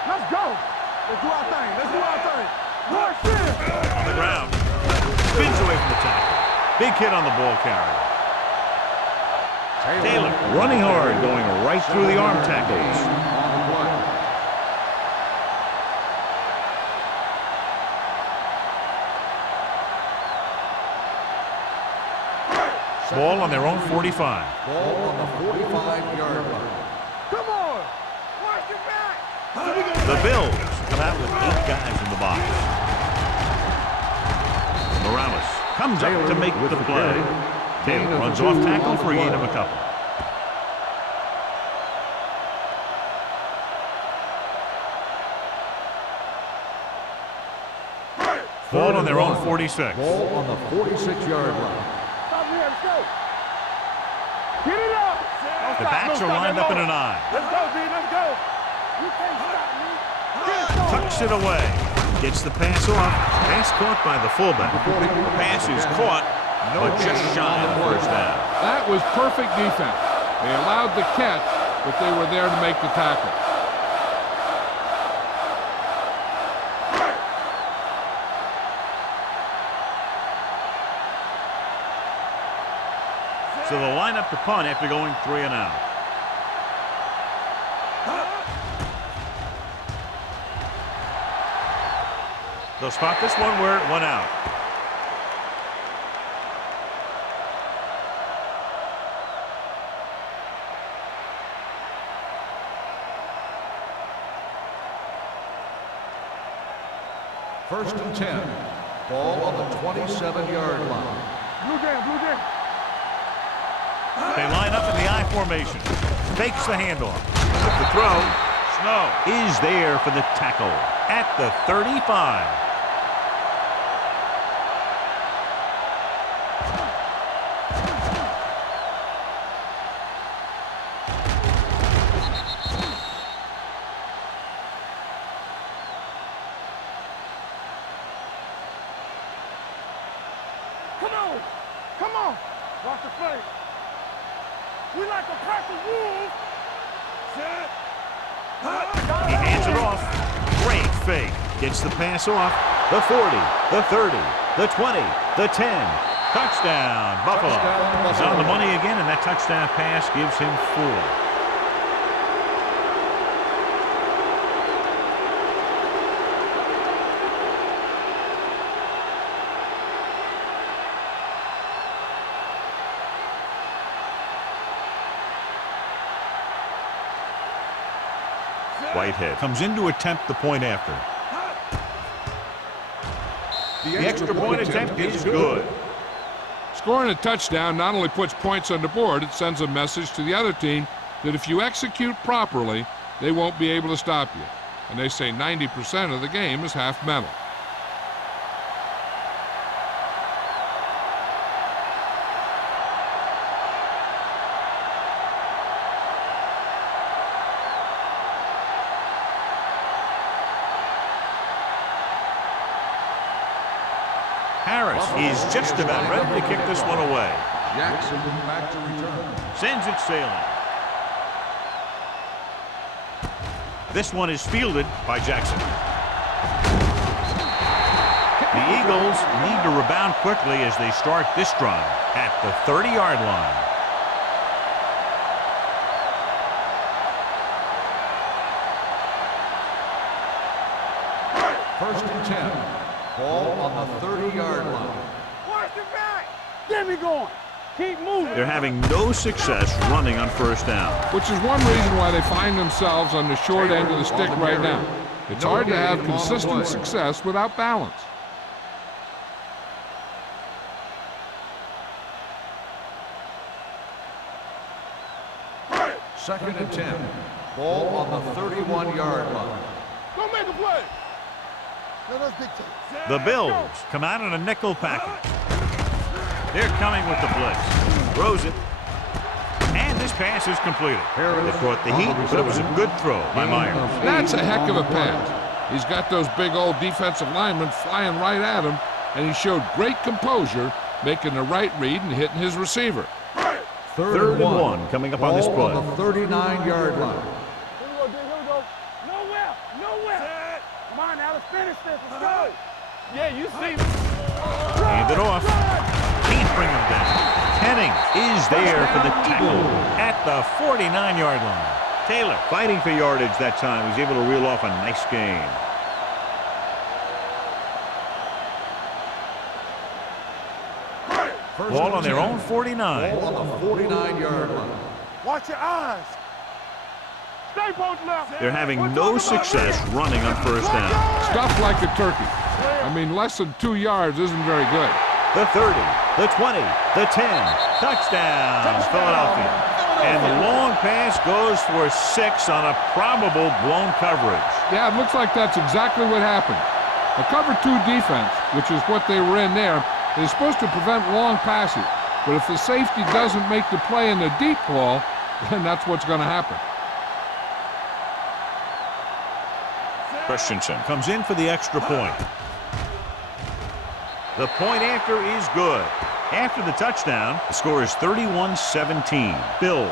Let's go. Let's do our thing. Rush in. On the ground. Spins away from the tackle. Big hit on the ball carrier. Taylor running hard, going right through the arm tackles. Ball on their own 45. Ball on the 45-yard line. Come on. Watch your back. The Bills come out with 8 guys in the box. Morales comes up to make the play. Taylor runs off tackle for a gain of a couple. Ball on their own 1. 46. Ball on the 46-yard line. Stop here, let's go. Get it up. The backs are lined up in an I. Let's go, D, let's go. You can't stop me. Get it, Tucks it away. Gets the pass off. Pass caught by the fullback. Pass is caught, but just shy of the first down. That was perfect defense. They allowed the catch, but they were there to make the tackle. So they'll line up to punt after going 3 and out. They'll spot this one where it went out. First and 10. Ball on the 27-yard line. Blue game. They line up in the I formation. Fakes the handoff. The throw. Snow is there for the tackle at the 35. Come on. Watch the play. We like to pack the wolves. Set. He hands it off. Great fake. Gets the pass off. The 40, the 30, the 20, the 10. Touchdown, Buffalo. He's on the money again, and that touchdown pass gives him 4. Whitehead comes in to attempt the point after. The extra point attempt is good. Scoring a touchdown not only puts points on the board, it sends a message to the other team that if you execute properly, they won't be able to stop you. And they say 90% of the game is half mental. Harris is just about ready to kick this one away. Jackson back to return. Sends it sailing. This one is fielded by Jackson. The Eagles need to rebound quickly as they start this drive at the 30-yard line. First and 10. Ball on the 30-yard line. Watch the back. Get me going. Keep moving. They're having no success running on first down. Which is one reason why they find themselves on the short end of the stick right now. It's hard to have consistent success without balance. Second and 10. Ball on the 31-yard line. Go make a play. The Bills come out in a nickel package. They're coming with the blitz. Throws it. And this pass is completed. They caught the heat, but it was a good throw by Myers. That's a heck of a pass. He's got those big old defensive linemen flying right at him, and he showed great composure, making the right read and hitting his receiver. Third and one coming up on this play. On the 39-yard line. Here we go. Nowhere. Come on now, let's finish this. Let's go. Yeah, you see me. Hand it off. Can't bring him down. Henning is there for the tackle at the 49-yard line. Taylor fighting for yardage that time. He's able to reel off a nice gain. Ball on their own 49. Ball on the 49-yard line. Watch your eyes. Stay post left. They're having no success running on first down. Stuffed like a turkey. I mean, less than 2 yards isn't very good. The 30, the 20, the 10. Touchdown, Philadelphia. And the long pass goes for 6 on a probable blown coverage. Yeah, it looks like that's exactly what happened. A cover 2 defense, which is what they were in there, is supposed to prevent long passes. But if the safety doesn't make the play in the deep ball, then that's what's going to happen. Christensen comes in for the extra point. The point after is good. After the touchdown, the score is 31-17. Bills.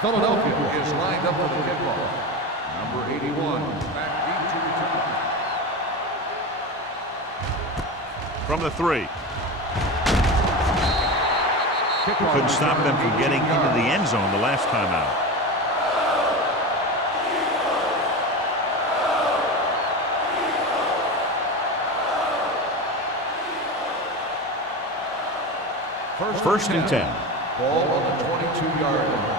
Philadelphia is lined up for the kickoff. Number 81, back deep to return. From the 3. Couldn't stop them from getting into the end zone the last time out. First and 10. Ball on the 22-yard line.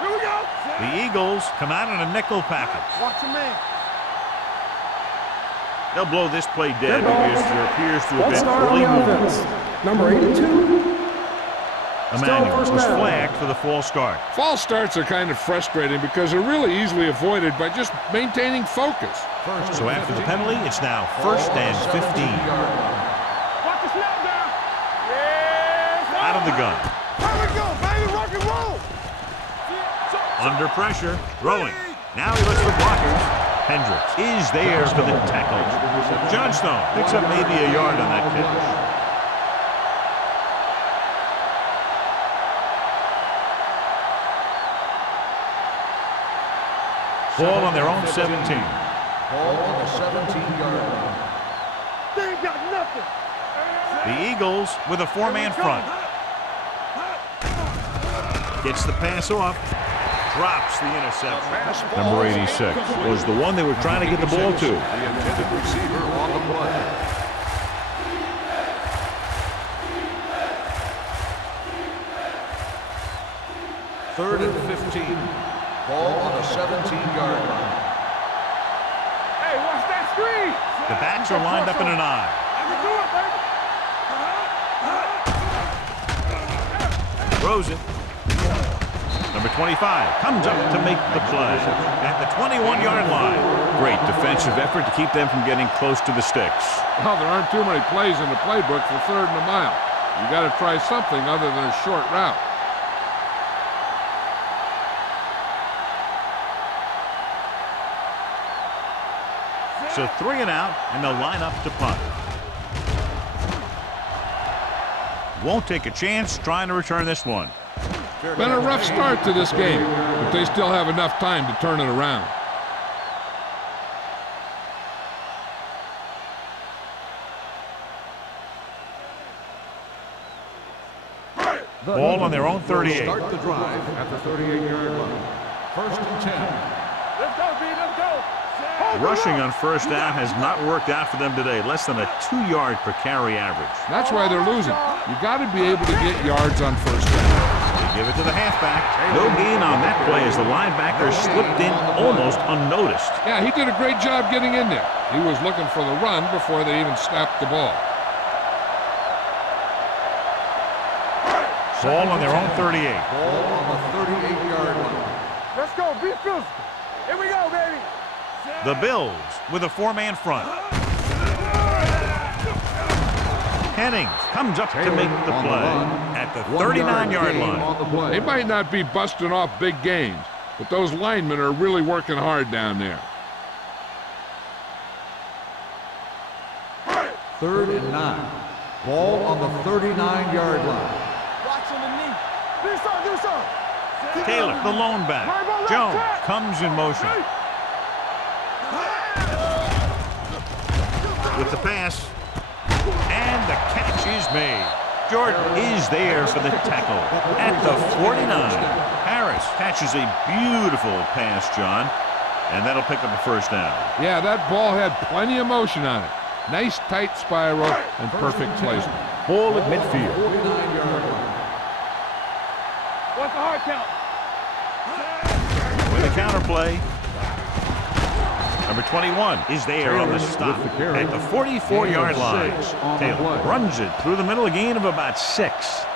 Here we go. The Eagles come out in a nickel package. Watch your man. They'll blow this play dead because there appears to have False been start on early the movement. offense. Number 82. Emmanuel first was down. flagged for the false start. False starts are kind of frustrating because they're really easily avoided by just maintaining focus. So after the penalty, it's now first and 15. Watch the snap down. Yes. Out of the gun. Here we go, baby. Rock and roll. Under pressure. Throwing. Now he looks for blockers. Hendricks is there for the tackle. Johnstone picks up maybe a yard on that catch. Ball on their own 17. Ball on the 17-yard line. They ain't got nothing. The Eagles with a 4-man front. Gets the pass off. Drops the interception. Number 86 was the one they were trying to get the ball to. The intended receiver on the play. Third and 15. Ball on the 17-yard line. Hey, watch that screen. The backs are lined up in an eye. I can do it, baby. Throws it. Number 25 comes up to make the play at the 21-yard line. Great defensive effort to keep them from getting close to the sticks. Well, there aren't too many plays in the playbook for 3rd and a mile. You got to try something other than a short route. So 3 and out, and they'll line up to punt. Won't take a chance trying to return this one. Been a rough start to this game, but they still have enough time to turn it around. Ball on their own 38. Start the drive at the 38-yard line. First and 10. Let's go, B. Let's go. Rushing on first down has not worked out for them today. Less than a 2-yard per carry average. That's why they're losing. You got to be able to get yards on first down. They give it to the halfback. No gain on that play as the linebacker slipped in almost unnoticed. Yeah, he did a great job getting in there. He was looking for the run before they even snapped the ball. Ball on their own 38. Ball on the 38-yard line. Let's go. Be physical. Here we go, baby. The Bills with a 4-man front. Hennings comes up to make the play at the 39-yard line. They might not be busting off big games, but those linemen are really working hard down there. 3rd and 9. Ball on the 39-yard line. Watch on the knee. Do something. Do something. Taylor, the lone back. Jones comes in motion. With the pass. And the catch is made. Jordan is there for the tackle at the 49. Harris catches a beautiful pass, John, and that'll pick up a first down. Yeah, that ball had plenty of motion on it. Nice tight spiral and perfect placement. Ball at midfield. 49-yard line. What's the hard count? With a counter play. Number 21 is there on the stop at the 44-yard line. Taylor runs it through the middle, a gain of about 6.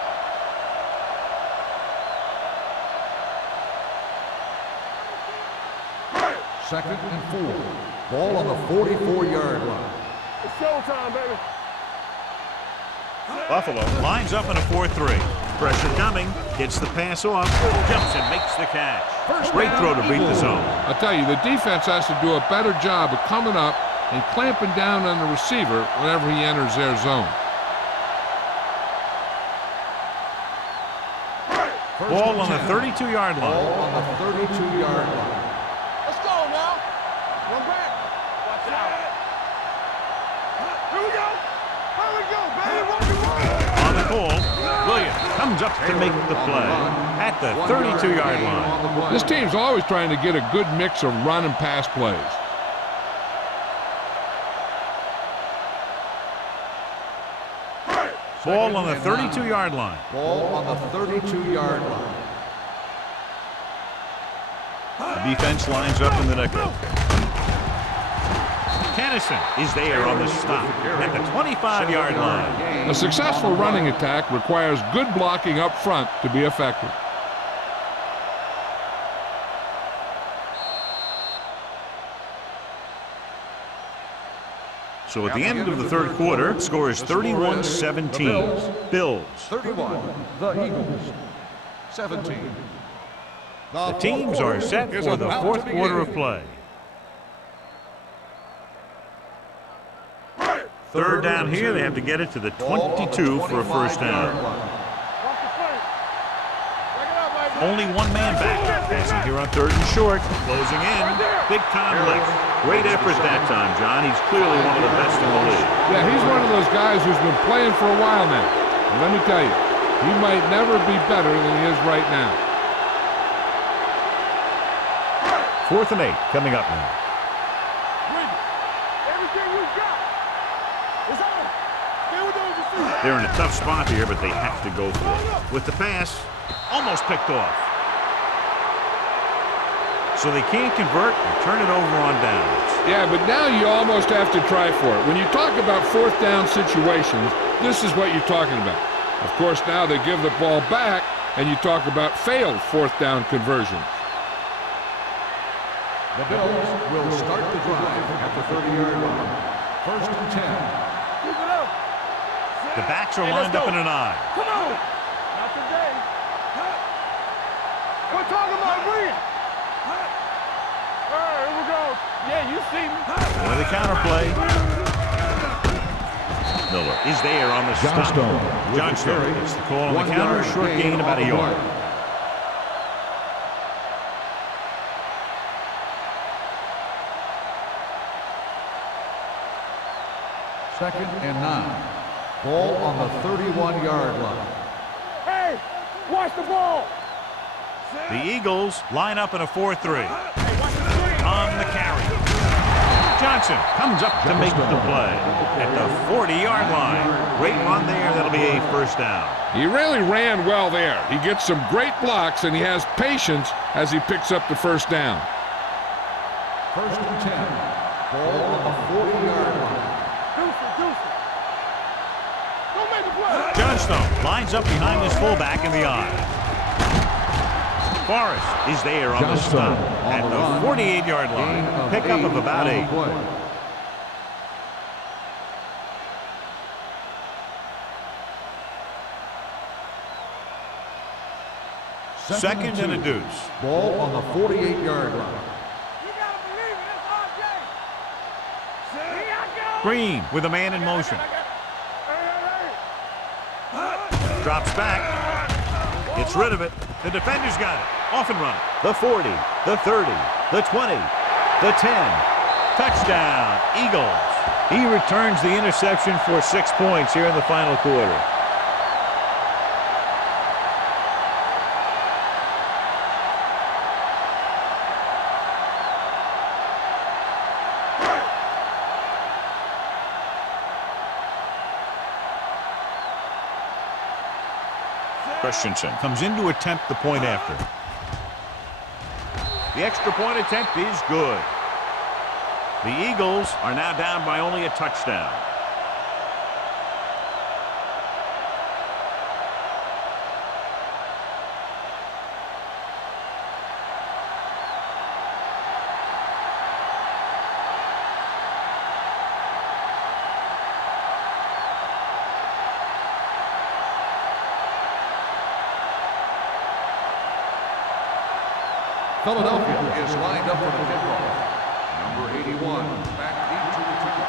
Second and 4. Ball on the 44-yard line. It's showtime, baby. Buffalo lines up in a 4-3. Pressure coming. Gets the pass off. Jumps and makes the catch. Great throw to beat the zone. I'll tell you, the defense has to do a better job of coming up and clamping down on the receiver whenever he enters their zone. Ball on the 32-yard Ball line. on the 32-yard line. Let's go now. Run back. Watch out. Here we go. Here we go, baby. Rock and roll. On the call, Williams comes up to make the play at the 32-yard line. This team's always trying to get a good mix of run and pass plays. Ball on the 32-yard line. Ball on the 32-yard line. The defense lines up in the nickel. Kennison is there on the stop at the 25-yard line. A successful running attack requires good blocking up front to be effective. So at the end of the third quarter, score is 31-17. Bills. 31, the Eagles. 17. The teams are set for the fourth quarter of play. Third down here, they have to get it to the 22 for a first down. Watch the front. Back it up, baby. Only one man back. Passing here on third and short. Closing in. Big time lift. Great effort that time, John. He's clearly one of the best in the league. Yeah, he's one of those guys who's been playing for a while now. And let me tell you, he might never be better than he is right now. 4th and 8 coming up now. Everything you got. It's on. Stay with those receivers. They're in a tough spot here, but they have to go for it. With the pass, almost picked off. So they can't convert and turn it over on downs. Yeah, but now you almost have to try for it. When you talk about fourth down situations, this is what you're talking about. Of course, now they give the ball back, and you talk about failed fourth down conversions. The Bills will start the drive at the 30-yard line. First and 10. Keep it up. The backs are lined up in an I. Come on. Not today. We're talking about Reed. All right, here we go. Yeah, you see me. With a counter play. Miller is there on the stop. Johnstone gets the call on the counter. Short gain about a yard. Second and 9. Ball on the 31-yard line. Hey, watch the ball. The Eagles line up in a 4-3. On the carry. Johnson comes up to make the play at the 40-yard line. Great run there. That'll be a first down. He really ran well there. He gets some great blocks, and he has patience as he picks up the first down. First and 10. Ball on the 40-yard line. Don't make the play. Johnstone lines up behind his fullback in the I. Forrest is there on the stop at the 48-yard line. Pickup of about 8. Second and a deuce. Ball on the 48-yard line. You gotta believe it. It's RJ. Here I go. Green with a man in motion. Drops back. Gets rid of it. The defender's got it. Off and running. The 40, the 30, the 20, the 10. Touchdown, Eagles. He returns the interception for 6 points here in the final quarter. Christensen comes in to attempt the point after. The extra point attempt is good. The Eagles are now down by only a touchdown. Philadelphia is lined up for the kickoff. Number 81, back deep to return.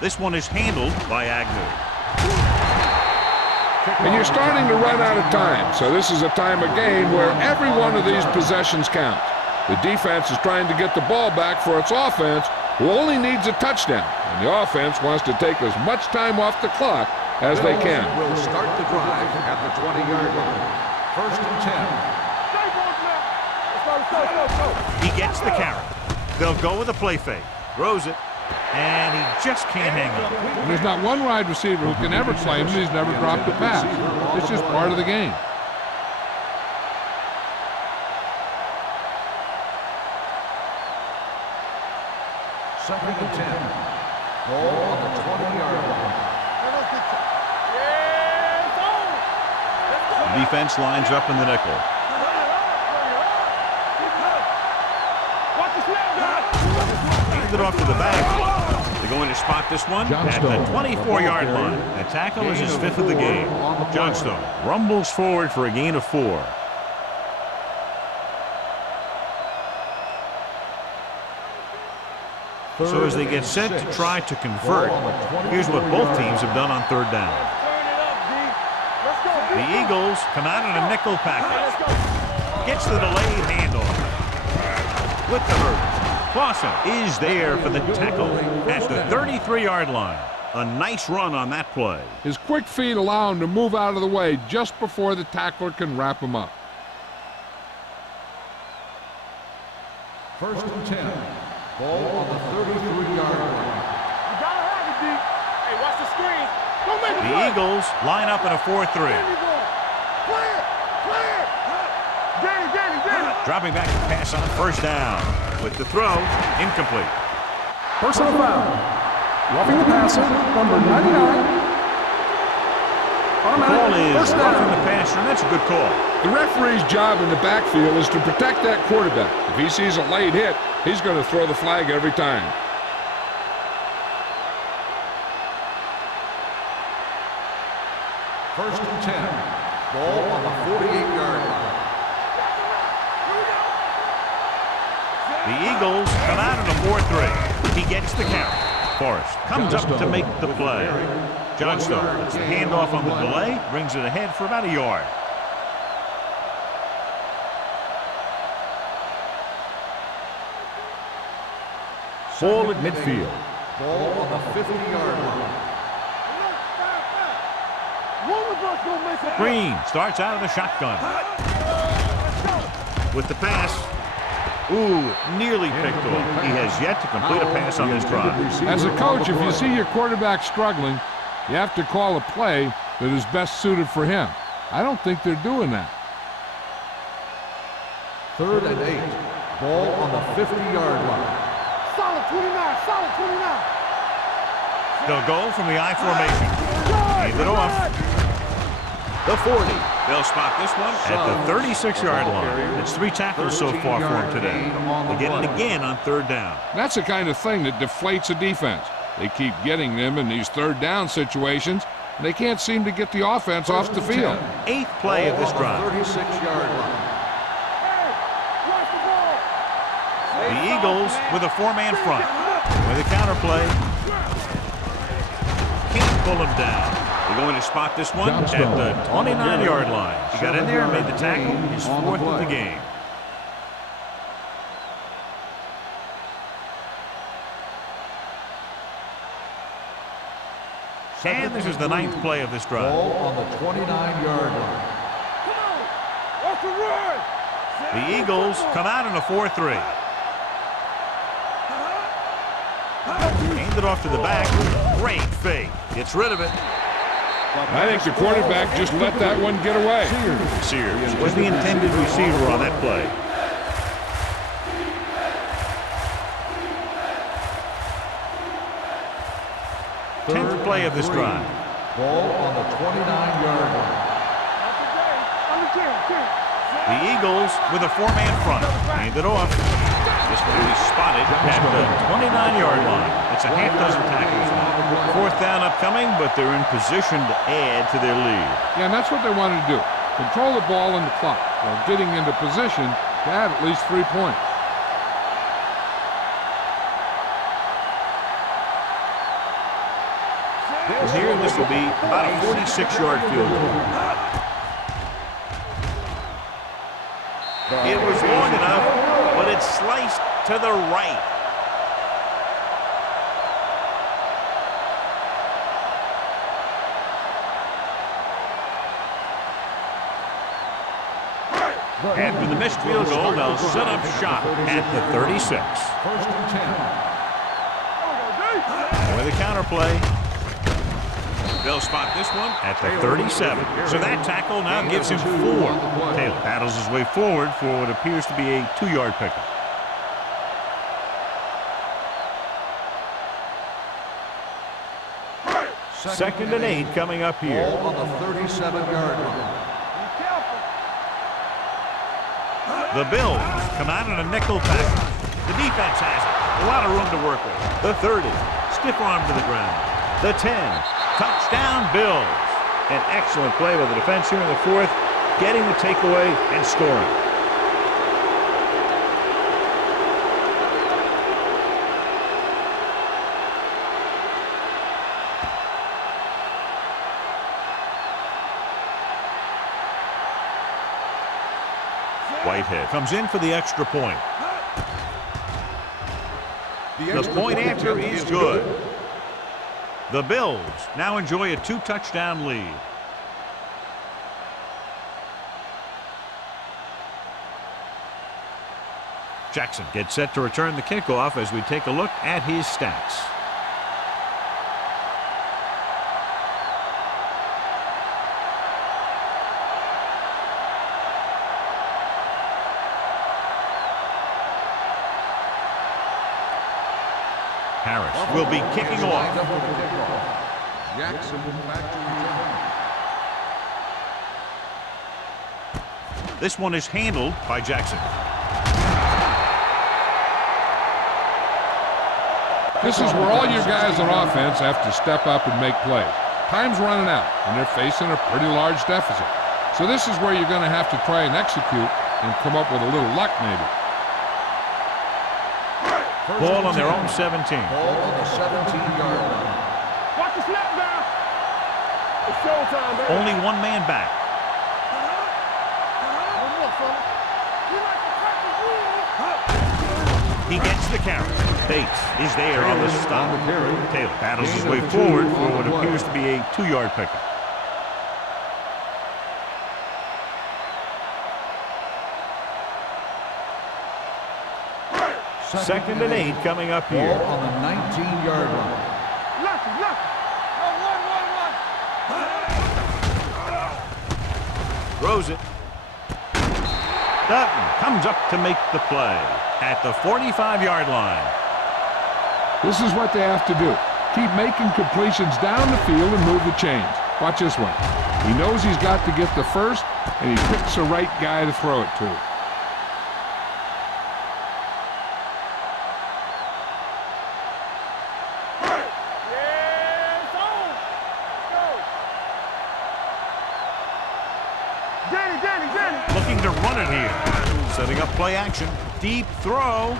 This one is handled by Agnew. And you're starting to run out of time, so this is a time of game where every one of these possessions counts. The defense is trying to get the ball back for its offense, who only needs a touchdown, and the offense wants to take as much time off the clock as they can. Will start the drive at the 20-yard line. First and 10. He gets the carry. They'll go with a play fake. Throws it. And he just can't hang on. And there's not one wide receiver who can ever claim that he's never dropped a pass. It's just part of the game. Second and 10. Ball on the 20-yard line. The defense lines up in the nickel. Hand it off to the back. They're going to spot this one at the 24-yard line. The tackle is his 5th of the game. Johnstone rumbles forward for a gain of 4. So as they get set to try to convert, here's what both teams have done on third down. The Eagles come out in a nickel package. Gets the delayed handoff. With the hurt. Clausen is there for the tackle at the 33-yard line. A nice run on that play. His quick feet allow him to move out of the way just before the tackler can wrap him up. First and 10. Ball on the 33-yard line. Hey, watch the screen. Don't make The Eagles line up in a 4-3. Dropping back to pass on first down. With the throw, incomplete. Personal foul. Roughing the passer, number 99. Ball is First down. roughing the passer, and that's a good call. The referee's job in the backfield is to protect that quarterback. If he sees a late hit, he's going to throw the flag every time. First and 10. Ball on the 48-yard line. The Eagles come out in a 4-3. He gets the count. Forrest comes up to make the play. Johnstone gets the handoff on the delay, brings it ahead for about a yard. Ball at midfield. Ball on the 50-yard line. Green starts out of the shotgun. With the pass. Ooh, nearly picked off. He has yet to complete a pass on this drive. As a coach, if you see your quarterback struggling, you have to call a play that is best suited for him. I don't think they're doing that. Third and 8. Ball on the 50-yard line. Solid 29, solid 29. They'll go from the I formation. Hand it off. The 40. They'll spot this one at the 36-yard line. It's 3 tackles so far for him today. They get it again on third down. That's the kind of thing that deflates a defense. They keep getting them in these third down situations, and they can't seem to get the offense off the field. 8th play of this drive. 36-yard line. The Eagles with a 4-man front. With a counterplay. Can't pull him down. They're going to spot this one at the 29-yard line. He got in there and made the tackle. His 4th of the game. And this is the 9th play of this drive. Ball on the 29-yard line. What's the run? The Eagles come out in a 4-3. Hand it off to the back. Great fake. Gets rid of it. I think the quarterback just let that one get away. Sears was the intended receiver on that play. Tenth play of this drive. Ball on the 29-yard line. The Eagles with a four-man front. Hand it off. This will be spotted at the 29-yard line. It's a half dozen tackles now. Fourth down upcoming, but they're in position to add to their lead. Yeah, and that's what they wanted to do. Control the ball and the clock while getting into position to add at least 3 points. Here, this will be about a 46-yard field goal. It was long enough, but it's sliced to the right. After the missed field goal, they'll set up shop at the 36. First and 10. With a counterplay. They'll spot this one at the 37. So that tackle now gives him 4. Taylor battles his way forward for what appears to be a 2-yard pickup. Second and 8 coming up here. Ball on the 37-yard line. The Bills come out in a nickel tackle. The defense has it. A lot of room to work with. The 30. Stiff arm to the ground. The 10. Touchdown, Bills. An excellent play by the defense here in the fourth, getting the takeaway and scoring. Whitehead comes in for the extra point. The point after is good. The Bills now enjoy a 2-touchdown lead. Jackson gets set to return the kickoff as we take a look at his stats. Harris will be kicking off. Jackson back to return. This one is handled by Jackson. This is where all your guys on offense have to step up and make plays. Time's running out, and they're facing a pretty large deficit. So this is where you're going to have to try and execute and come up with a little luck maybe. Ball on their own 17. Ball on the 17-yard line. Watch the snap down. It's showtime, baby. Only one man back. One more, fella. You like to practice rules? He gets the carry. Bates is there on the stop. Taylor battles his way forward for what appears to be a 2-yard pickup. Second and 8 coming up here. Ball on the 19-yard line. Lucky. One. Throws it. Dutton comes up to make the play at the 45-yard line. This is what they have to do. Keep making completions down the field and move the chains. Watch this one. He knows he's got to get the first, and he picks the right guy to throw it to. Looking to run it here. Setting up play action. Deep throw.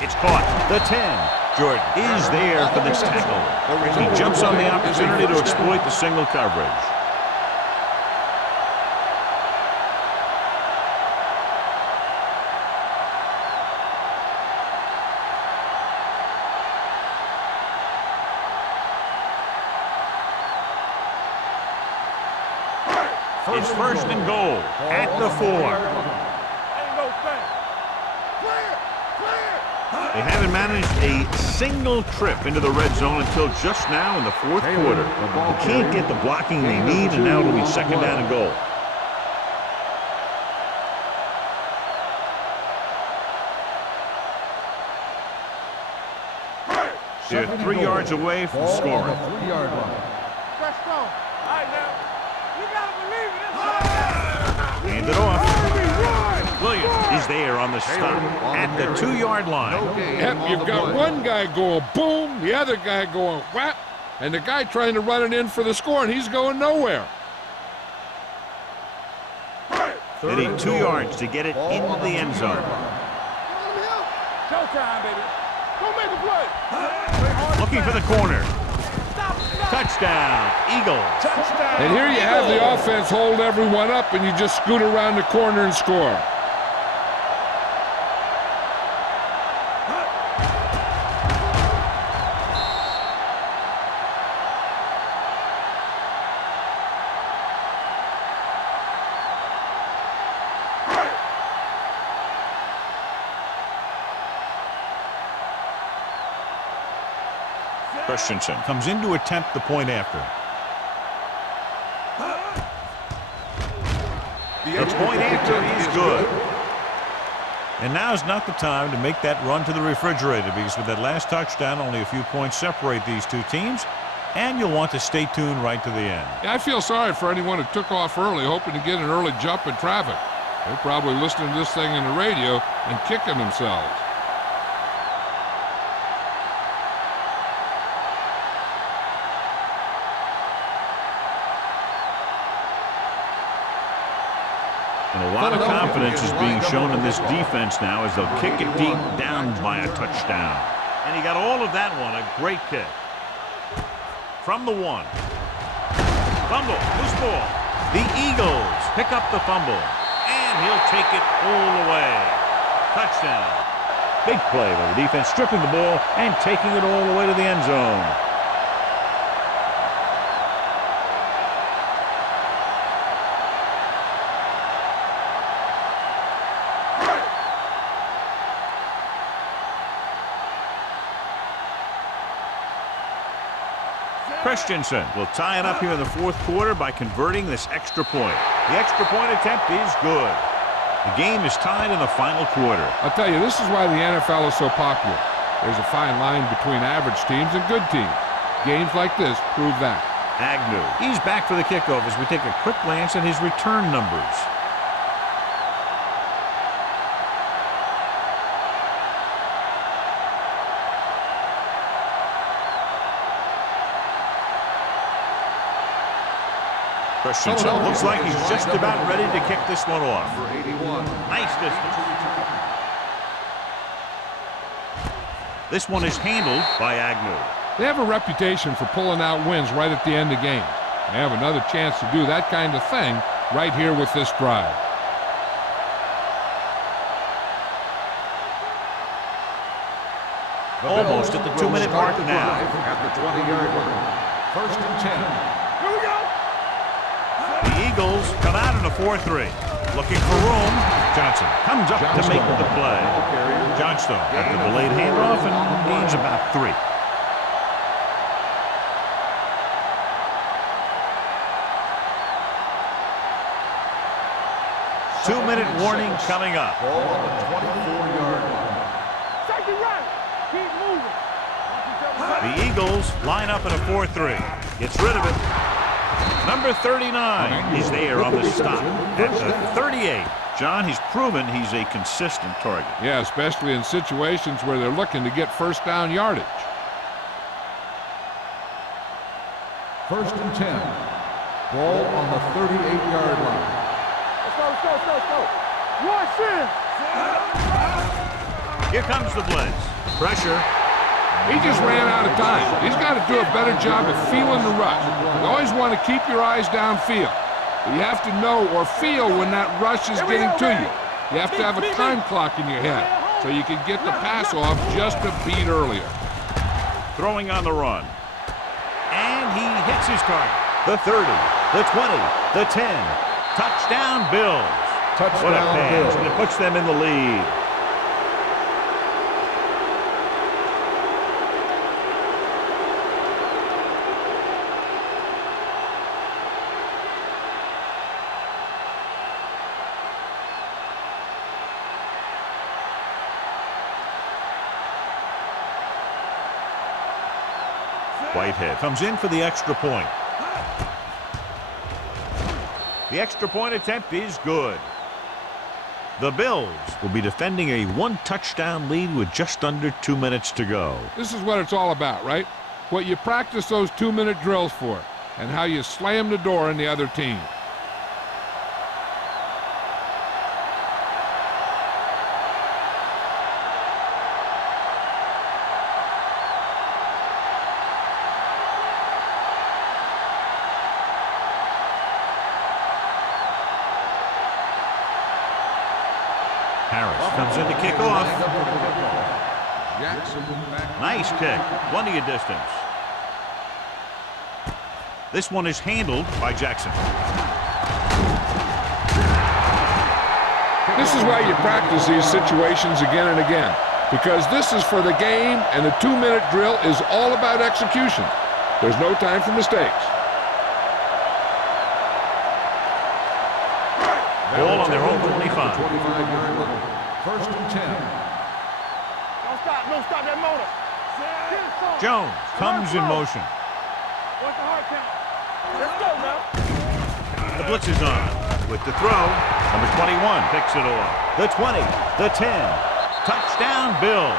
It's caught. The 10. Jordan is there for this tackle. He jumps on the opportunity to exploit the single coverage. It's first and goal at the 4. Ain't no thing. Clear. They haven't managed a single trip into the red zone until just now in the fourth quarter. They can't get the blocking they need, and now it'll be second down and goal. They're 3 yards away from scoring. 3-yard line. Fresh strong. All right, now. You got to believe it. Hand it off. Williams is there on the stop at the 2-yard line. Yep, you've got one guy going boom, the other guy going whap, and the guy trying to run it in for the score, and he's going nowhere. They need 2 yards to get it into the end zone. Showtime, baby. Go make a play. Looking for the corner. Touchdown, Eagles. And here you have the offense hold everyone up, and you just scoot around the corner and score. Christensen comes in to attempt the point after. The point after is good. And now's not the time to make that run to the refrigerator, because with that last touchdown, only a few points separate these two teams, and you'll want to stay tuned right to the end. Yeah, I feel sorry for anyone who took off early, hoping to get an early jump in traffic. They're probably listening to this thing on the radio and kicking themselves. And a lot of confidence is being shown in this defense now as they'll kick it deep down by a touchdown. And he got all of that one, a great kick. From the 1. Fumble, loose ball. The Eagles pick up the fumble, and he'll take it all the way. Touchdown. Big play by the defense, stripping the ball and taking it all the way to the end zone. Christensen will tie it up here in the fourth quarter by converting this extra point. The extra point attempt is good. The game is tied in the final quarter. I'll tell you, this is why the NFL is so popular. There's a fine line between average teams and good teams. Games like this prove that. Agnew, he's back for the kickoff as we take a quick glance at his return numbers. Christensen looks like he's just about ready to kick this one off. Nice distance. This one is handled by Agnew. They have a reputation for pulling out wins right at the end of games. They have another chance to do that kind of thing right here with this drive. Almost at the 2-minute mark now. At the 20-yard line. First and 10. Here we go. The Eagles come out in a 4-3. Looking for room. Johnson comes up to make the play. Johnstone got the delayed handoff and gains about 3. Two-minute warning coming up. Ball on the 24-yard line. Take it right. Keep moving. The Eagles line up in a 4-3. Gets rid of it. Number 39 is there on the stop at the 38. John, he's proven he's a consistent target. Yeah, especially in situations where they're looking to get first down yardage. First and 10. Ball on the 38-yard line. Let's go. One sin. Here comes the blitz. Pressure. He just ran out of time. He's got to do a better job of feeling the rush. You always want to keep your eyes downfield. But you have to know or feel when that rush is getting to you. You have to have a time clock in your head so you can get the pass off just a beat earlier. Throwing on the run. And he hits his target. The 30, the 20, the 10. Touchdown, Bills. What a pass, and it puts them in the lead. Whitehead comes in for the extra point. The extra point attempt is good. The Bills will be defending a one-touchdown lead with just under 2 minutes to go. This is what it's all about, right? What you practice those 2-minute drills for, and how you slam the door in the other team. Harris comes in to kick off. Nice kick. Plenty of distance. This one is handled by Jackson. This is why you practice these situations again and again, because this is for the game, and the 2-minute drill is all about execution. There's no time for mistakes. Ball on their own 25. 25-yard line. First and 10. Don't stop that motor. Jones comes in motion. What's the hard count? Let's go now. The blitz is on. With the throw, number 21 picks it off. The 20, the 10. Touchdown, Bills.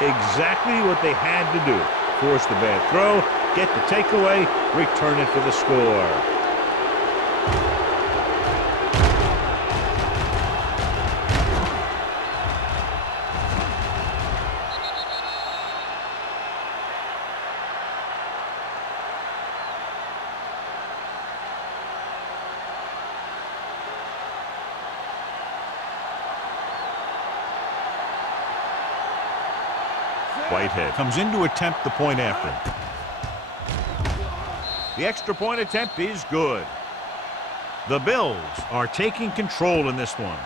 Exactly what they had to do. Force the bad throw, get the takeaway, return it for the score. Whitehead comes in to attempt the point after. The extra point attempt is good. The Bills are taking control in this one.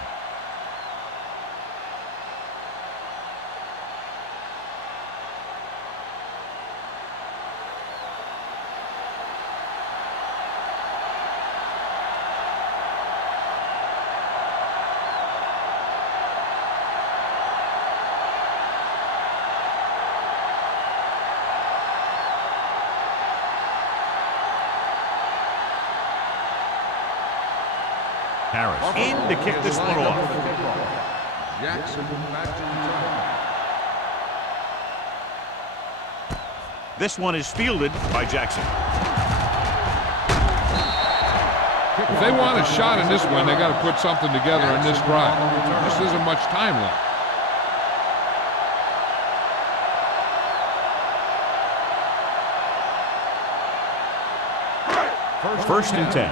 Harris in to kick this one off. Jackson back to return. This one is fielded by Jackson. If they want a shot in this one, they got to put something together in this drive. Just isn't much time left. First and 10.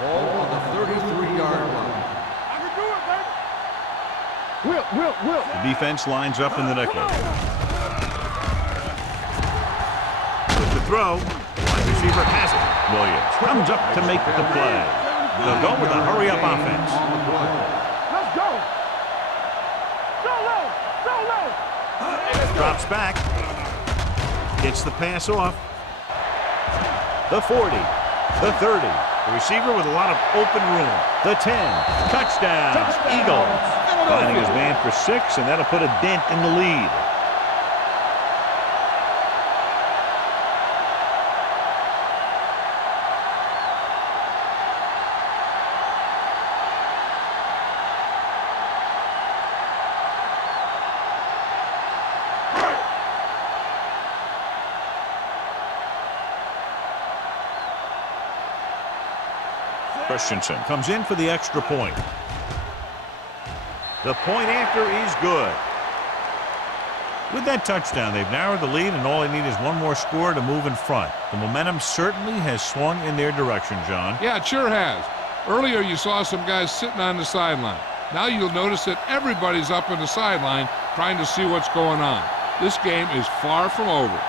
Ball on the 33-yard line. I can do it, baby. Will. The defense lines up in the nickel. With the throw, wide receiver has it. Williams comes up to make the play. They'll go with a hurry-up offense. Let's go. Solo. Drops back. Gets the pass off. The 40. The 30. The receiver with a lot of open room. The 10. Touchdown. Eagles. Finding his man for 6, and that'll put a dent in the lead. Christensen comes in for the extra point. The point after is good. With that touchdown, they've narrowed the lead, and all they need is one more score to move in front. The momentum certainly has swung in their direction, John. Yeah, it sure has. Earlier, you saw some guys sitting on the sideline. Now you'll notice that everybody's up on the sideline trying to see what's going on. This game is far from over.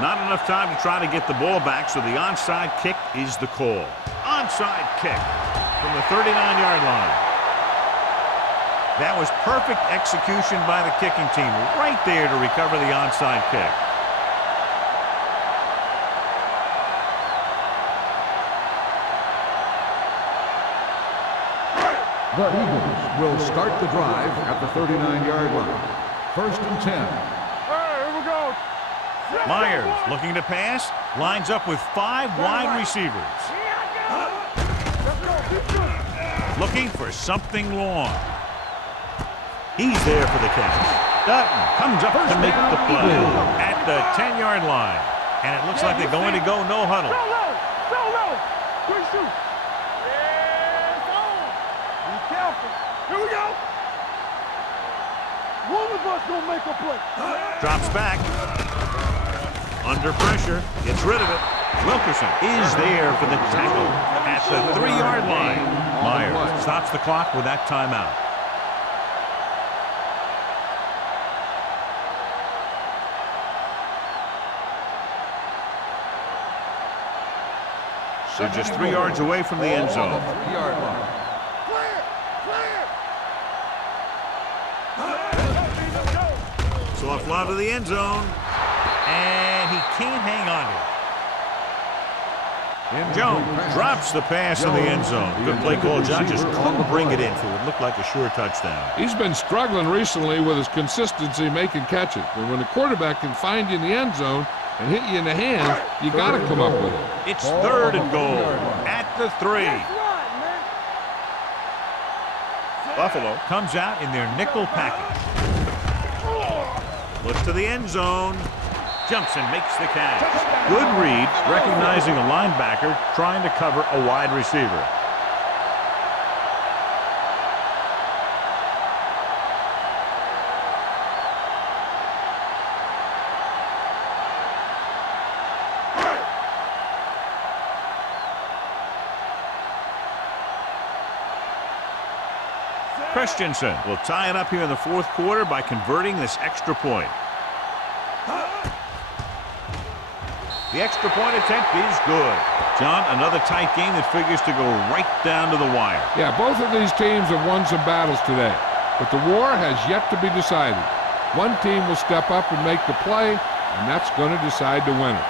Not enough time to try to get the ball back, so the onside kick is the call. Onside kick from the 39-yard line. That was perfect execution by the kicking team right there to recover the onside kick. The Eagles will start the drive at the 39-yard line. 1st and 10. Here we go. Myers looking to pass, lines up with 5 wide receivers. Looking for something long. He's there for the catch. Dutton comes up to make the play at the 10-yard line. And it looks like they're going to go no huddle. So low. Quick shoot. Yeah, it's on. Be careful. Here we go. One of us gonna make a play. Drops back. Under pressure. Gets rid of it. Wilkerson is there for the tackle at the 3-yard line. Myers stops the clock with that timeout. They're just 3 yards away from the end zone. 3-yard line. So a fly to the end zone. And he can't hang on to it. Jones drops the pass in the end zone. Good play call. John just couldn't bring it in for what looked like a sure touchdown. He's been struggling recently with his consistency making catches. But when a quarterback can find you in the end zone and hit you in the hands, you got to come up with it. It's 3rd and goal at the 3. Buffalo comes out in their nickel package. Looks to the end zone. Jumps and makes the catch. Good read, recognizing a linebacker trying to cover a wide receiver. Christensen will tie it up here in the 4th quarter by converting this extra point. The extra point attempt is good. John, another tight game that figures to go right down to the wire. Yeah, both of these teams have won some battles today, but the war has yet to be decided. One team will step up and make the play, and that's going to decide the winner.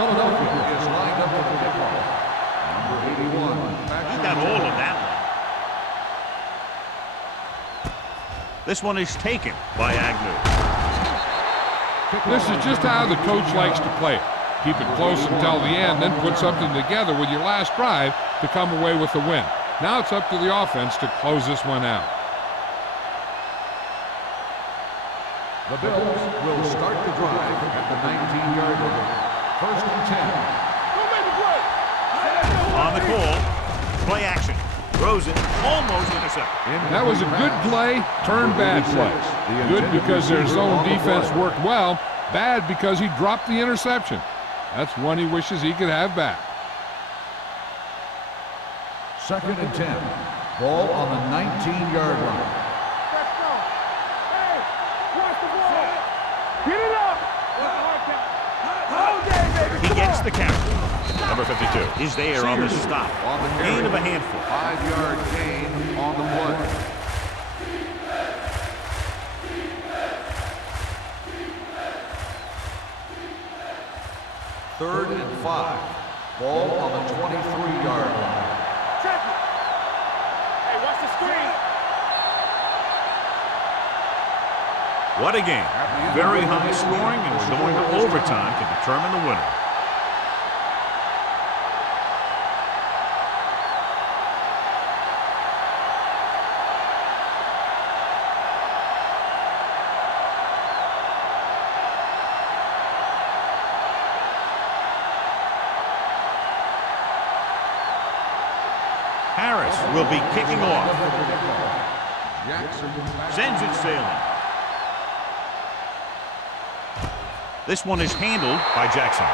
Philadelphia is lined up for the kickoff. Number 81. He got hold of that one. This one is taken by Agnew. This is just how the coach likes to play it. Keep it close until the end, then put something together with your last drive to come away with the win. Now it's up to the offense to close this one out. The Bills will start the drive at the 19-yard line. 1st and 10. On the call, play action. Throws it, almost intercepted. That was a good play, turned bad play. Good because their zone defense worked well, bad because he dropped the interception. That's one he wishes he could have back. 2nd and 10. Ball on the 19-yard line. Hey, watch the ball. Get it up. He gets the count. Number 52 is there on the stop. Gain of a handful. 5-yard gain on the play. Third and 5. Ball on the 23-yard line. Check it. Hey, watch the screen. What a game. Very high scoring, and we're going to overtime to determine the winner. Harris will be kicking off. Sends it sailing. This one is handled by Jackson.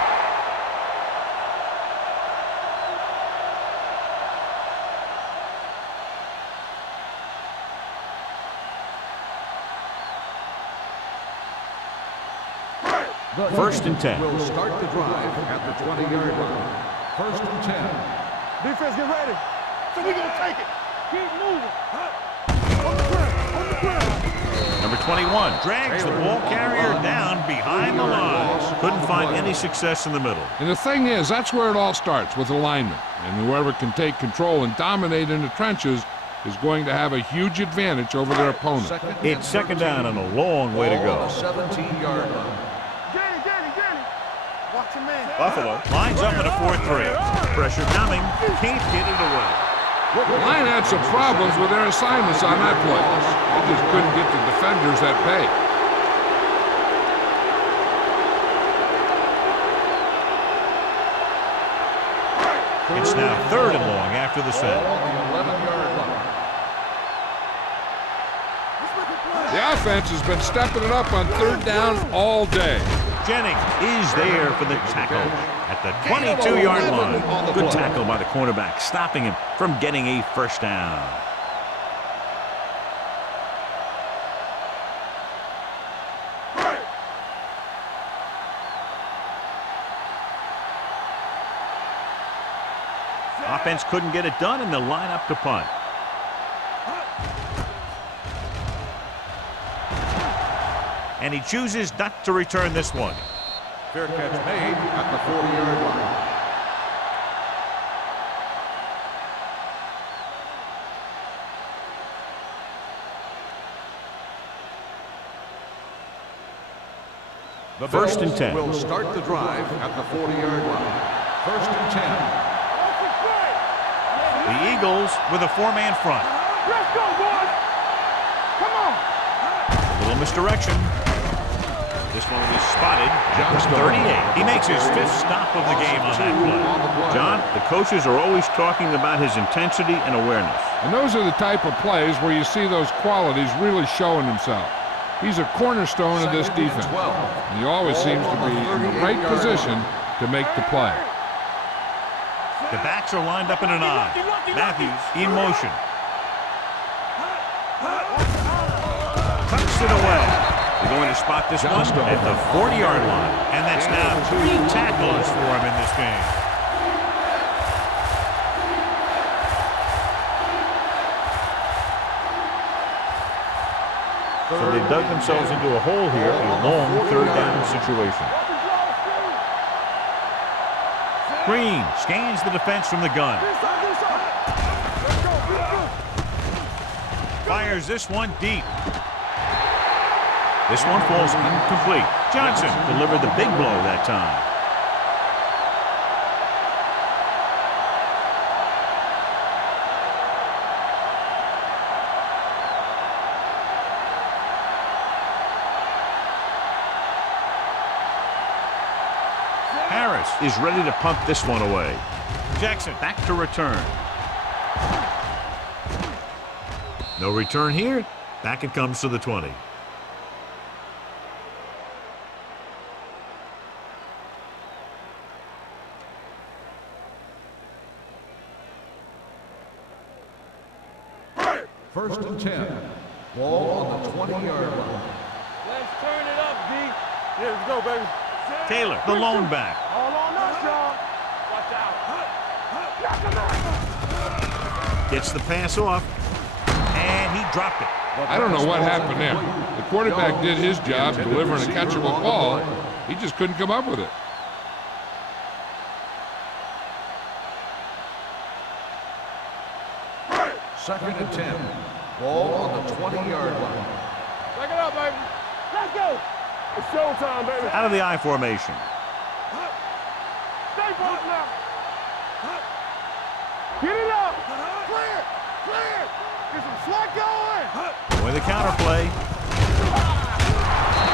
First and 10. Will start the drive at the 20-yard line. 1st and 10. Defense, get ready. So we gonna take it. Keep moving. Number 21 drags the ball carrier down behind the lines. Couldn't find any success in the middle. And the thing is, that's where it all starts, with alignment. And whoever can take control and dominate in the trenches is going to have a huge advantage over their opponent. It's second down and a long way to go. 17-yard line. Watch your man. Buffalo lines up at a 4-3. Pressure coming. Can't get it away. The line had some problems with their assignments on that play. They just couldn't get the defenders at bay. It's now third and long after the set. On the 11-yard line. The offense has been stepping it up on third down all day. Jennings is there for the tackle at the 22-yard line. Good tackle by the cornerback, stopping him from getting a first down. Offense couldn't get it done, and they'll line up to punt. And he chooses not to return this one. Fair catch made at the 40-yard line. The First and Bills 10. will start the drive at the 40-yard line. First and 10. The Eagles with a four-man front. Let's go, boys. Come on. Little misdirection. This one will be spotted at the 38. He makes his fifth stop of the game on that play. John, the coaches are always talking about his intensity and awareness. And those are the type of plays where you see those qualities really showing himself. He's a cornerstone of this defense, and he always seems to be in the right position to make the play. The backs are lined up in an I. Matthews in motion. Tucks it away. They're going to spot this one at the 40-yard line. And that's now 3 tackles for him in this game. So they dug themselves into a hole here, a long third down situation. Green scans the defense from the gun. Fires this one deep. This one falls incomplete. Johnson delivered the big blow that time. Harris is ready to punt this one away. Jackson back to return. No return here. Back it comes to the 20. First and 10. Ball on the 20-yard line. Let's turn it up, D. Here we go, baby. Taylor, the lone back. All on us, y'all. Watch out. Gets the pass off, and he dropped it. I don't know what happened there. The quarterback did his job delivering a catchable ball. He just couldn't come up with it. Second and 10. Ball on the 20-yard line. Back it up, baby. Let's go. It's showtime, baby. Out of the I formation. Stay put now. Get it up. Clear. Clear. Get some slack going. With the counter play.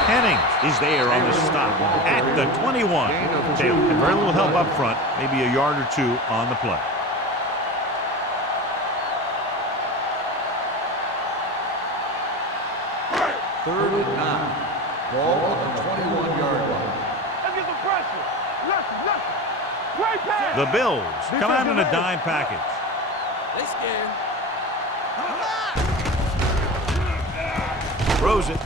Hennings is there on the stop at the 21. Taylor had very little help up front, maybe a yard or two on the play. Third and 9. Ball on the 21-yard line. Let's get some pressure. Let's. Great pass. The Bills come out in a dime package. They scared. Throws it.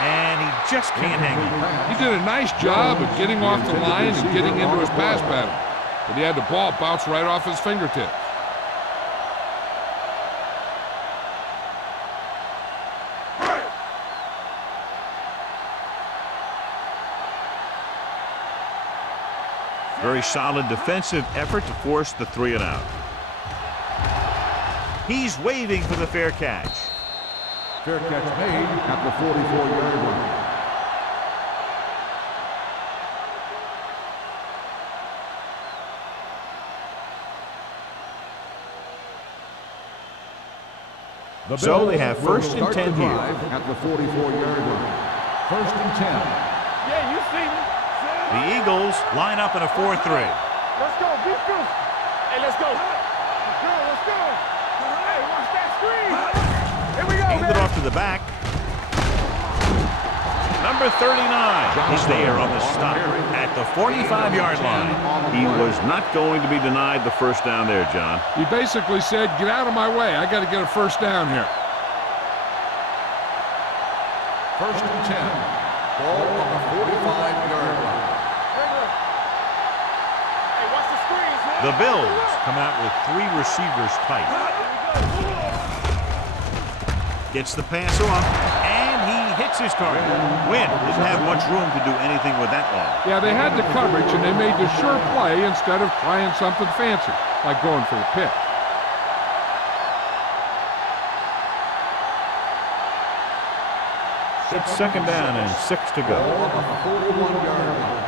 And he just can't hang it. He did a nice job of getting off the line and getting into his pass pattern, but he had the ball bounce right off his fingertips. Very solid defensive effort to force the 3-and-out. He's waving for the fair catch. Fair catch made at the 44-yard line. So they have first and 10 here. At the 44-yard line. First and 10. Yeah, you see me. The Eagles line up in a 4-3. Let's go, beat this. Hey, let's go. Let's go, let's go. Hey, watch that screen. Here we go, Handed man. off to the back. Number 39 is there on the stop at the 45-yard line. He was not going to be denied the first down there, John. He basically said, get out of my way. I got to get a first down here. First and 10. Ball on the 45-yard line. Hey, watch the screens, man. The Bills come out with 3 receivers tight. Gets the pass off, and he hits his target. Wynn didn't have much room to do anything with that ball. Yeah, they had the coverage, and they made the sure play instead of trying something fancy, like going for the pick. It's second down and 6 to go. Ball on the 41-yard line.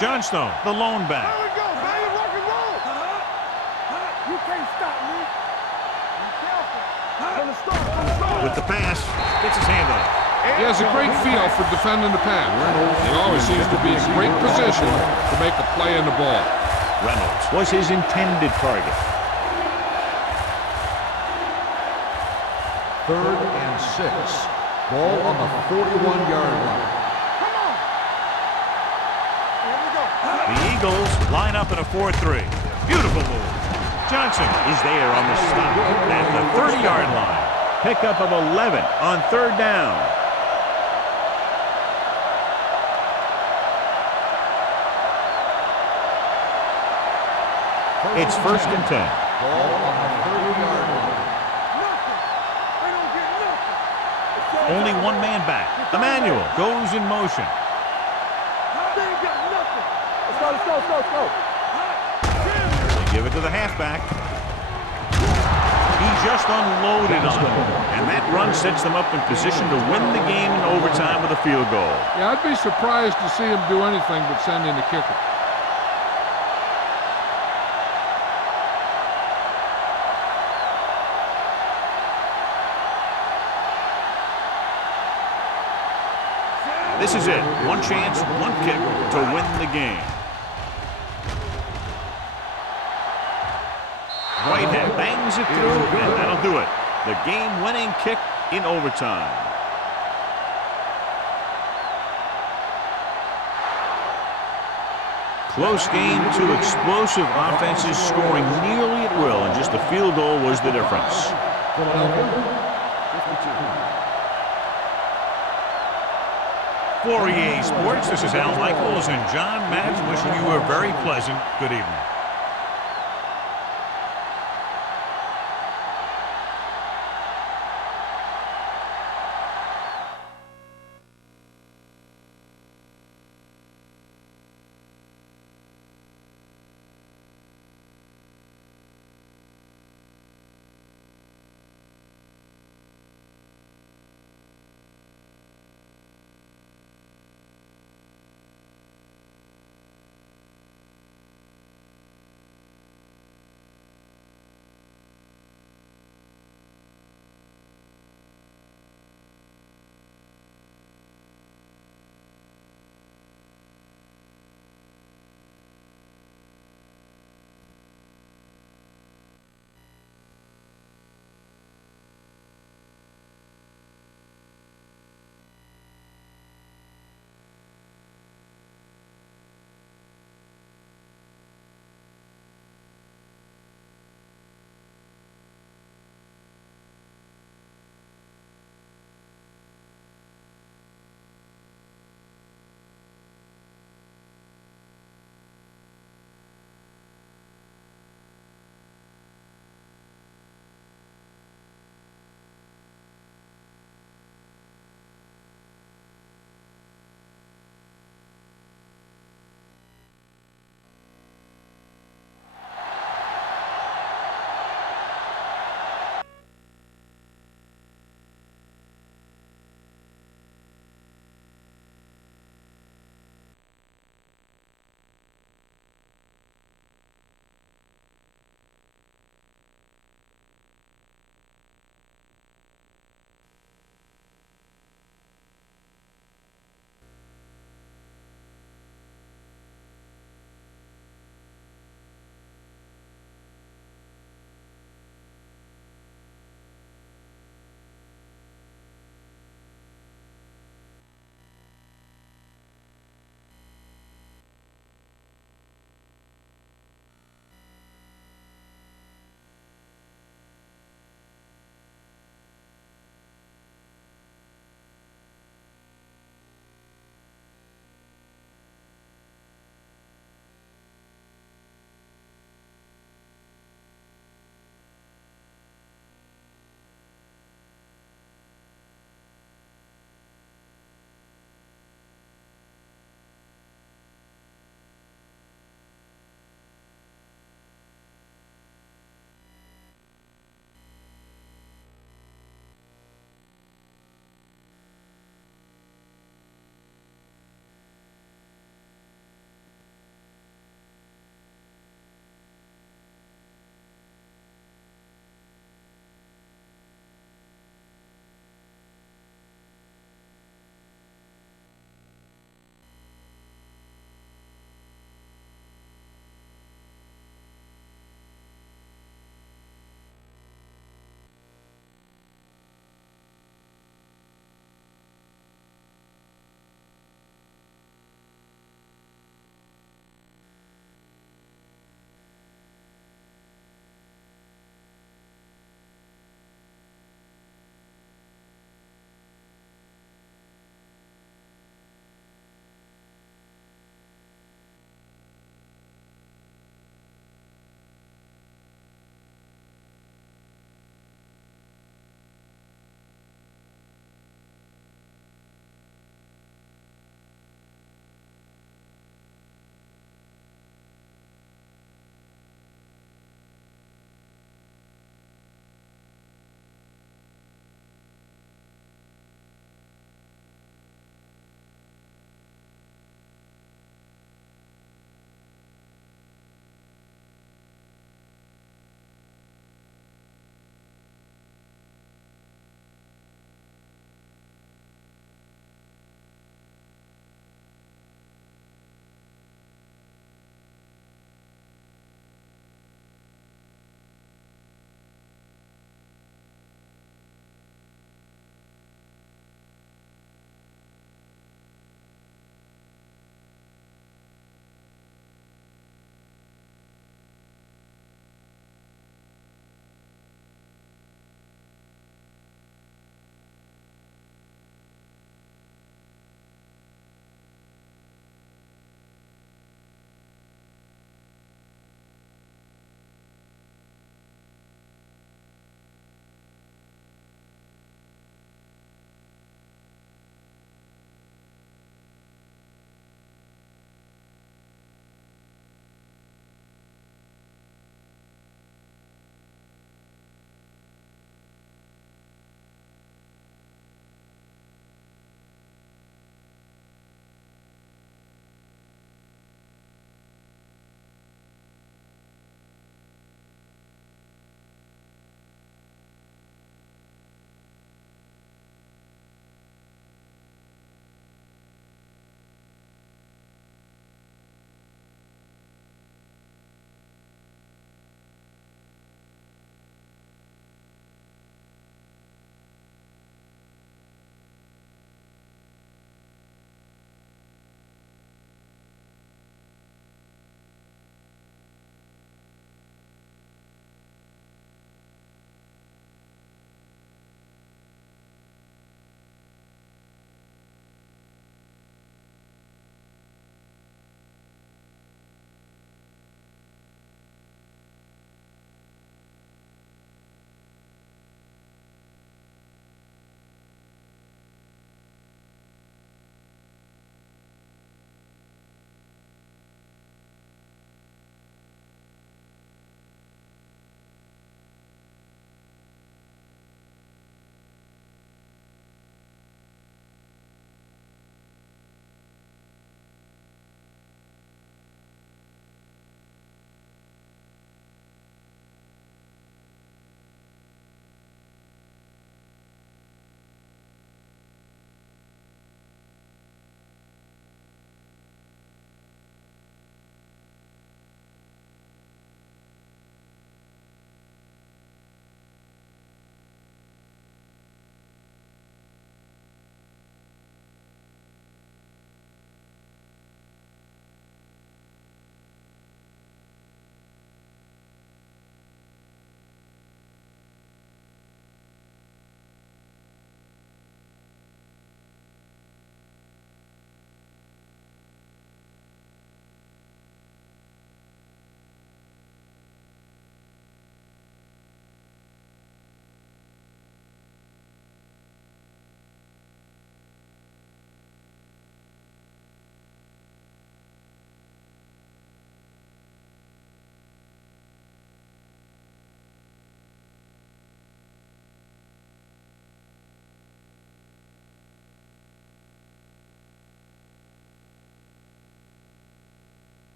Johnstone, the lone back. There we go, baby. Rock and roll. You can't stop me. Be careful. From the start, from the start. With the pass, gets his hand on it. He has a great feel for defending the pass. He always seems to be in great position to make a play in the ball. Reynolds was his intended target. Third and 6. Ball on the 41-yard line. Come on. Here we go. The Eagles line up in a 4-3. Beautiful move. Johnson is there on the stop at the 30-yard line. Pickup of 11 on third down. It's first and 10. Ball on the 30-yard line. Nothing. They don't get nothing. Only one man back. Emmanuel goes in motion. They ain't got nothing. Let's go, let's go, let's go, let's go. They give it to the halfback. He just unloaded on him. And that run sets them up in position to win the game in overtime with a field goal. Yeah, I'd be surprised to see him do anything but send in the kicker. This is it. One chance, one kick to win the game. Whitehead bangs it through, and that'll do it. The game-winning kick in overtime. Close game, 2 explosive offenses scoring nearly at will, and just a field goal was the difference. For EA Sports, this is Al Michaels and John Madden wishing you a very pleasant good evening.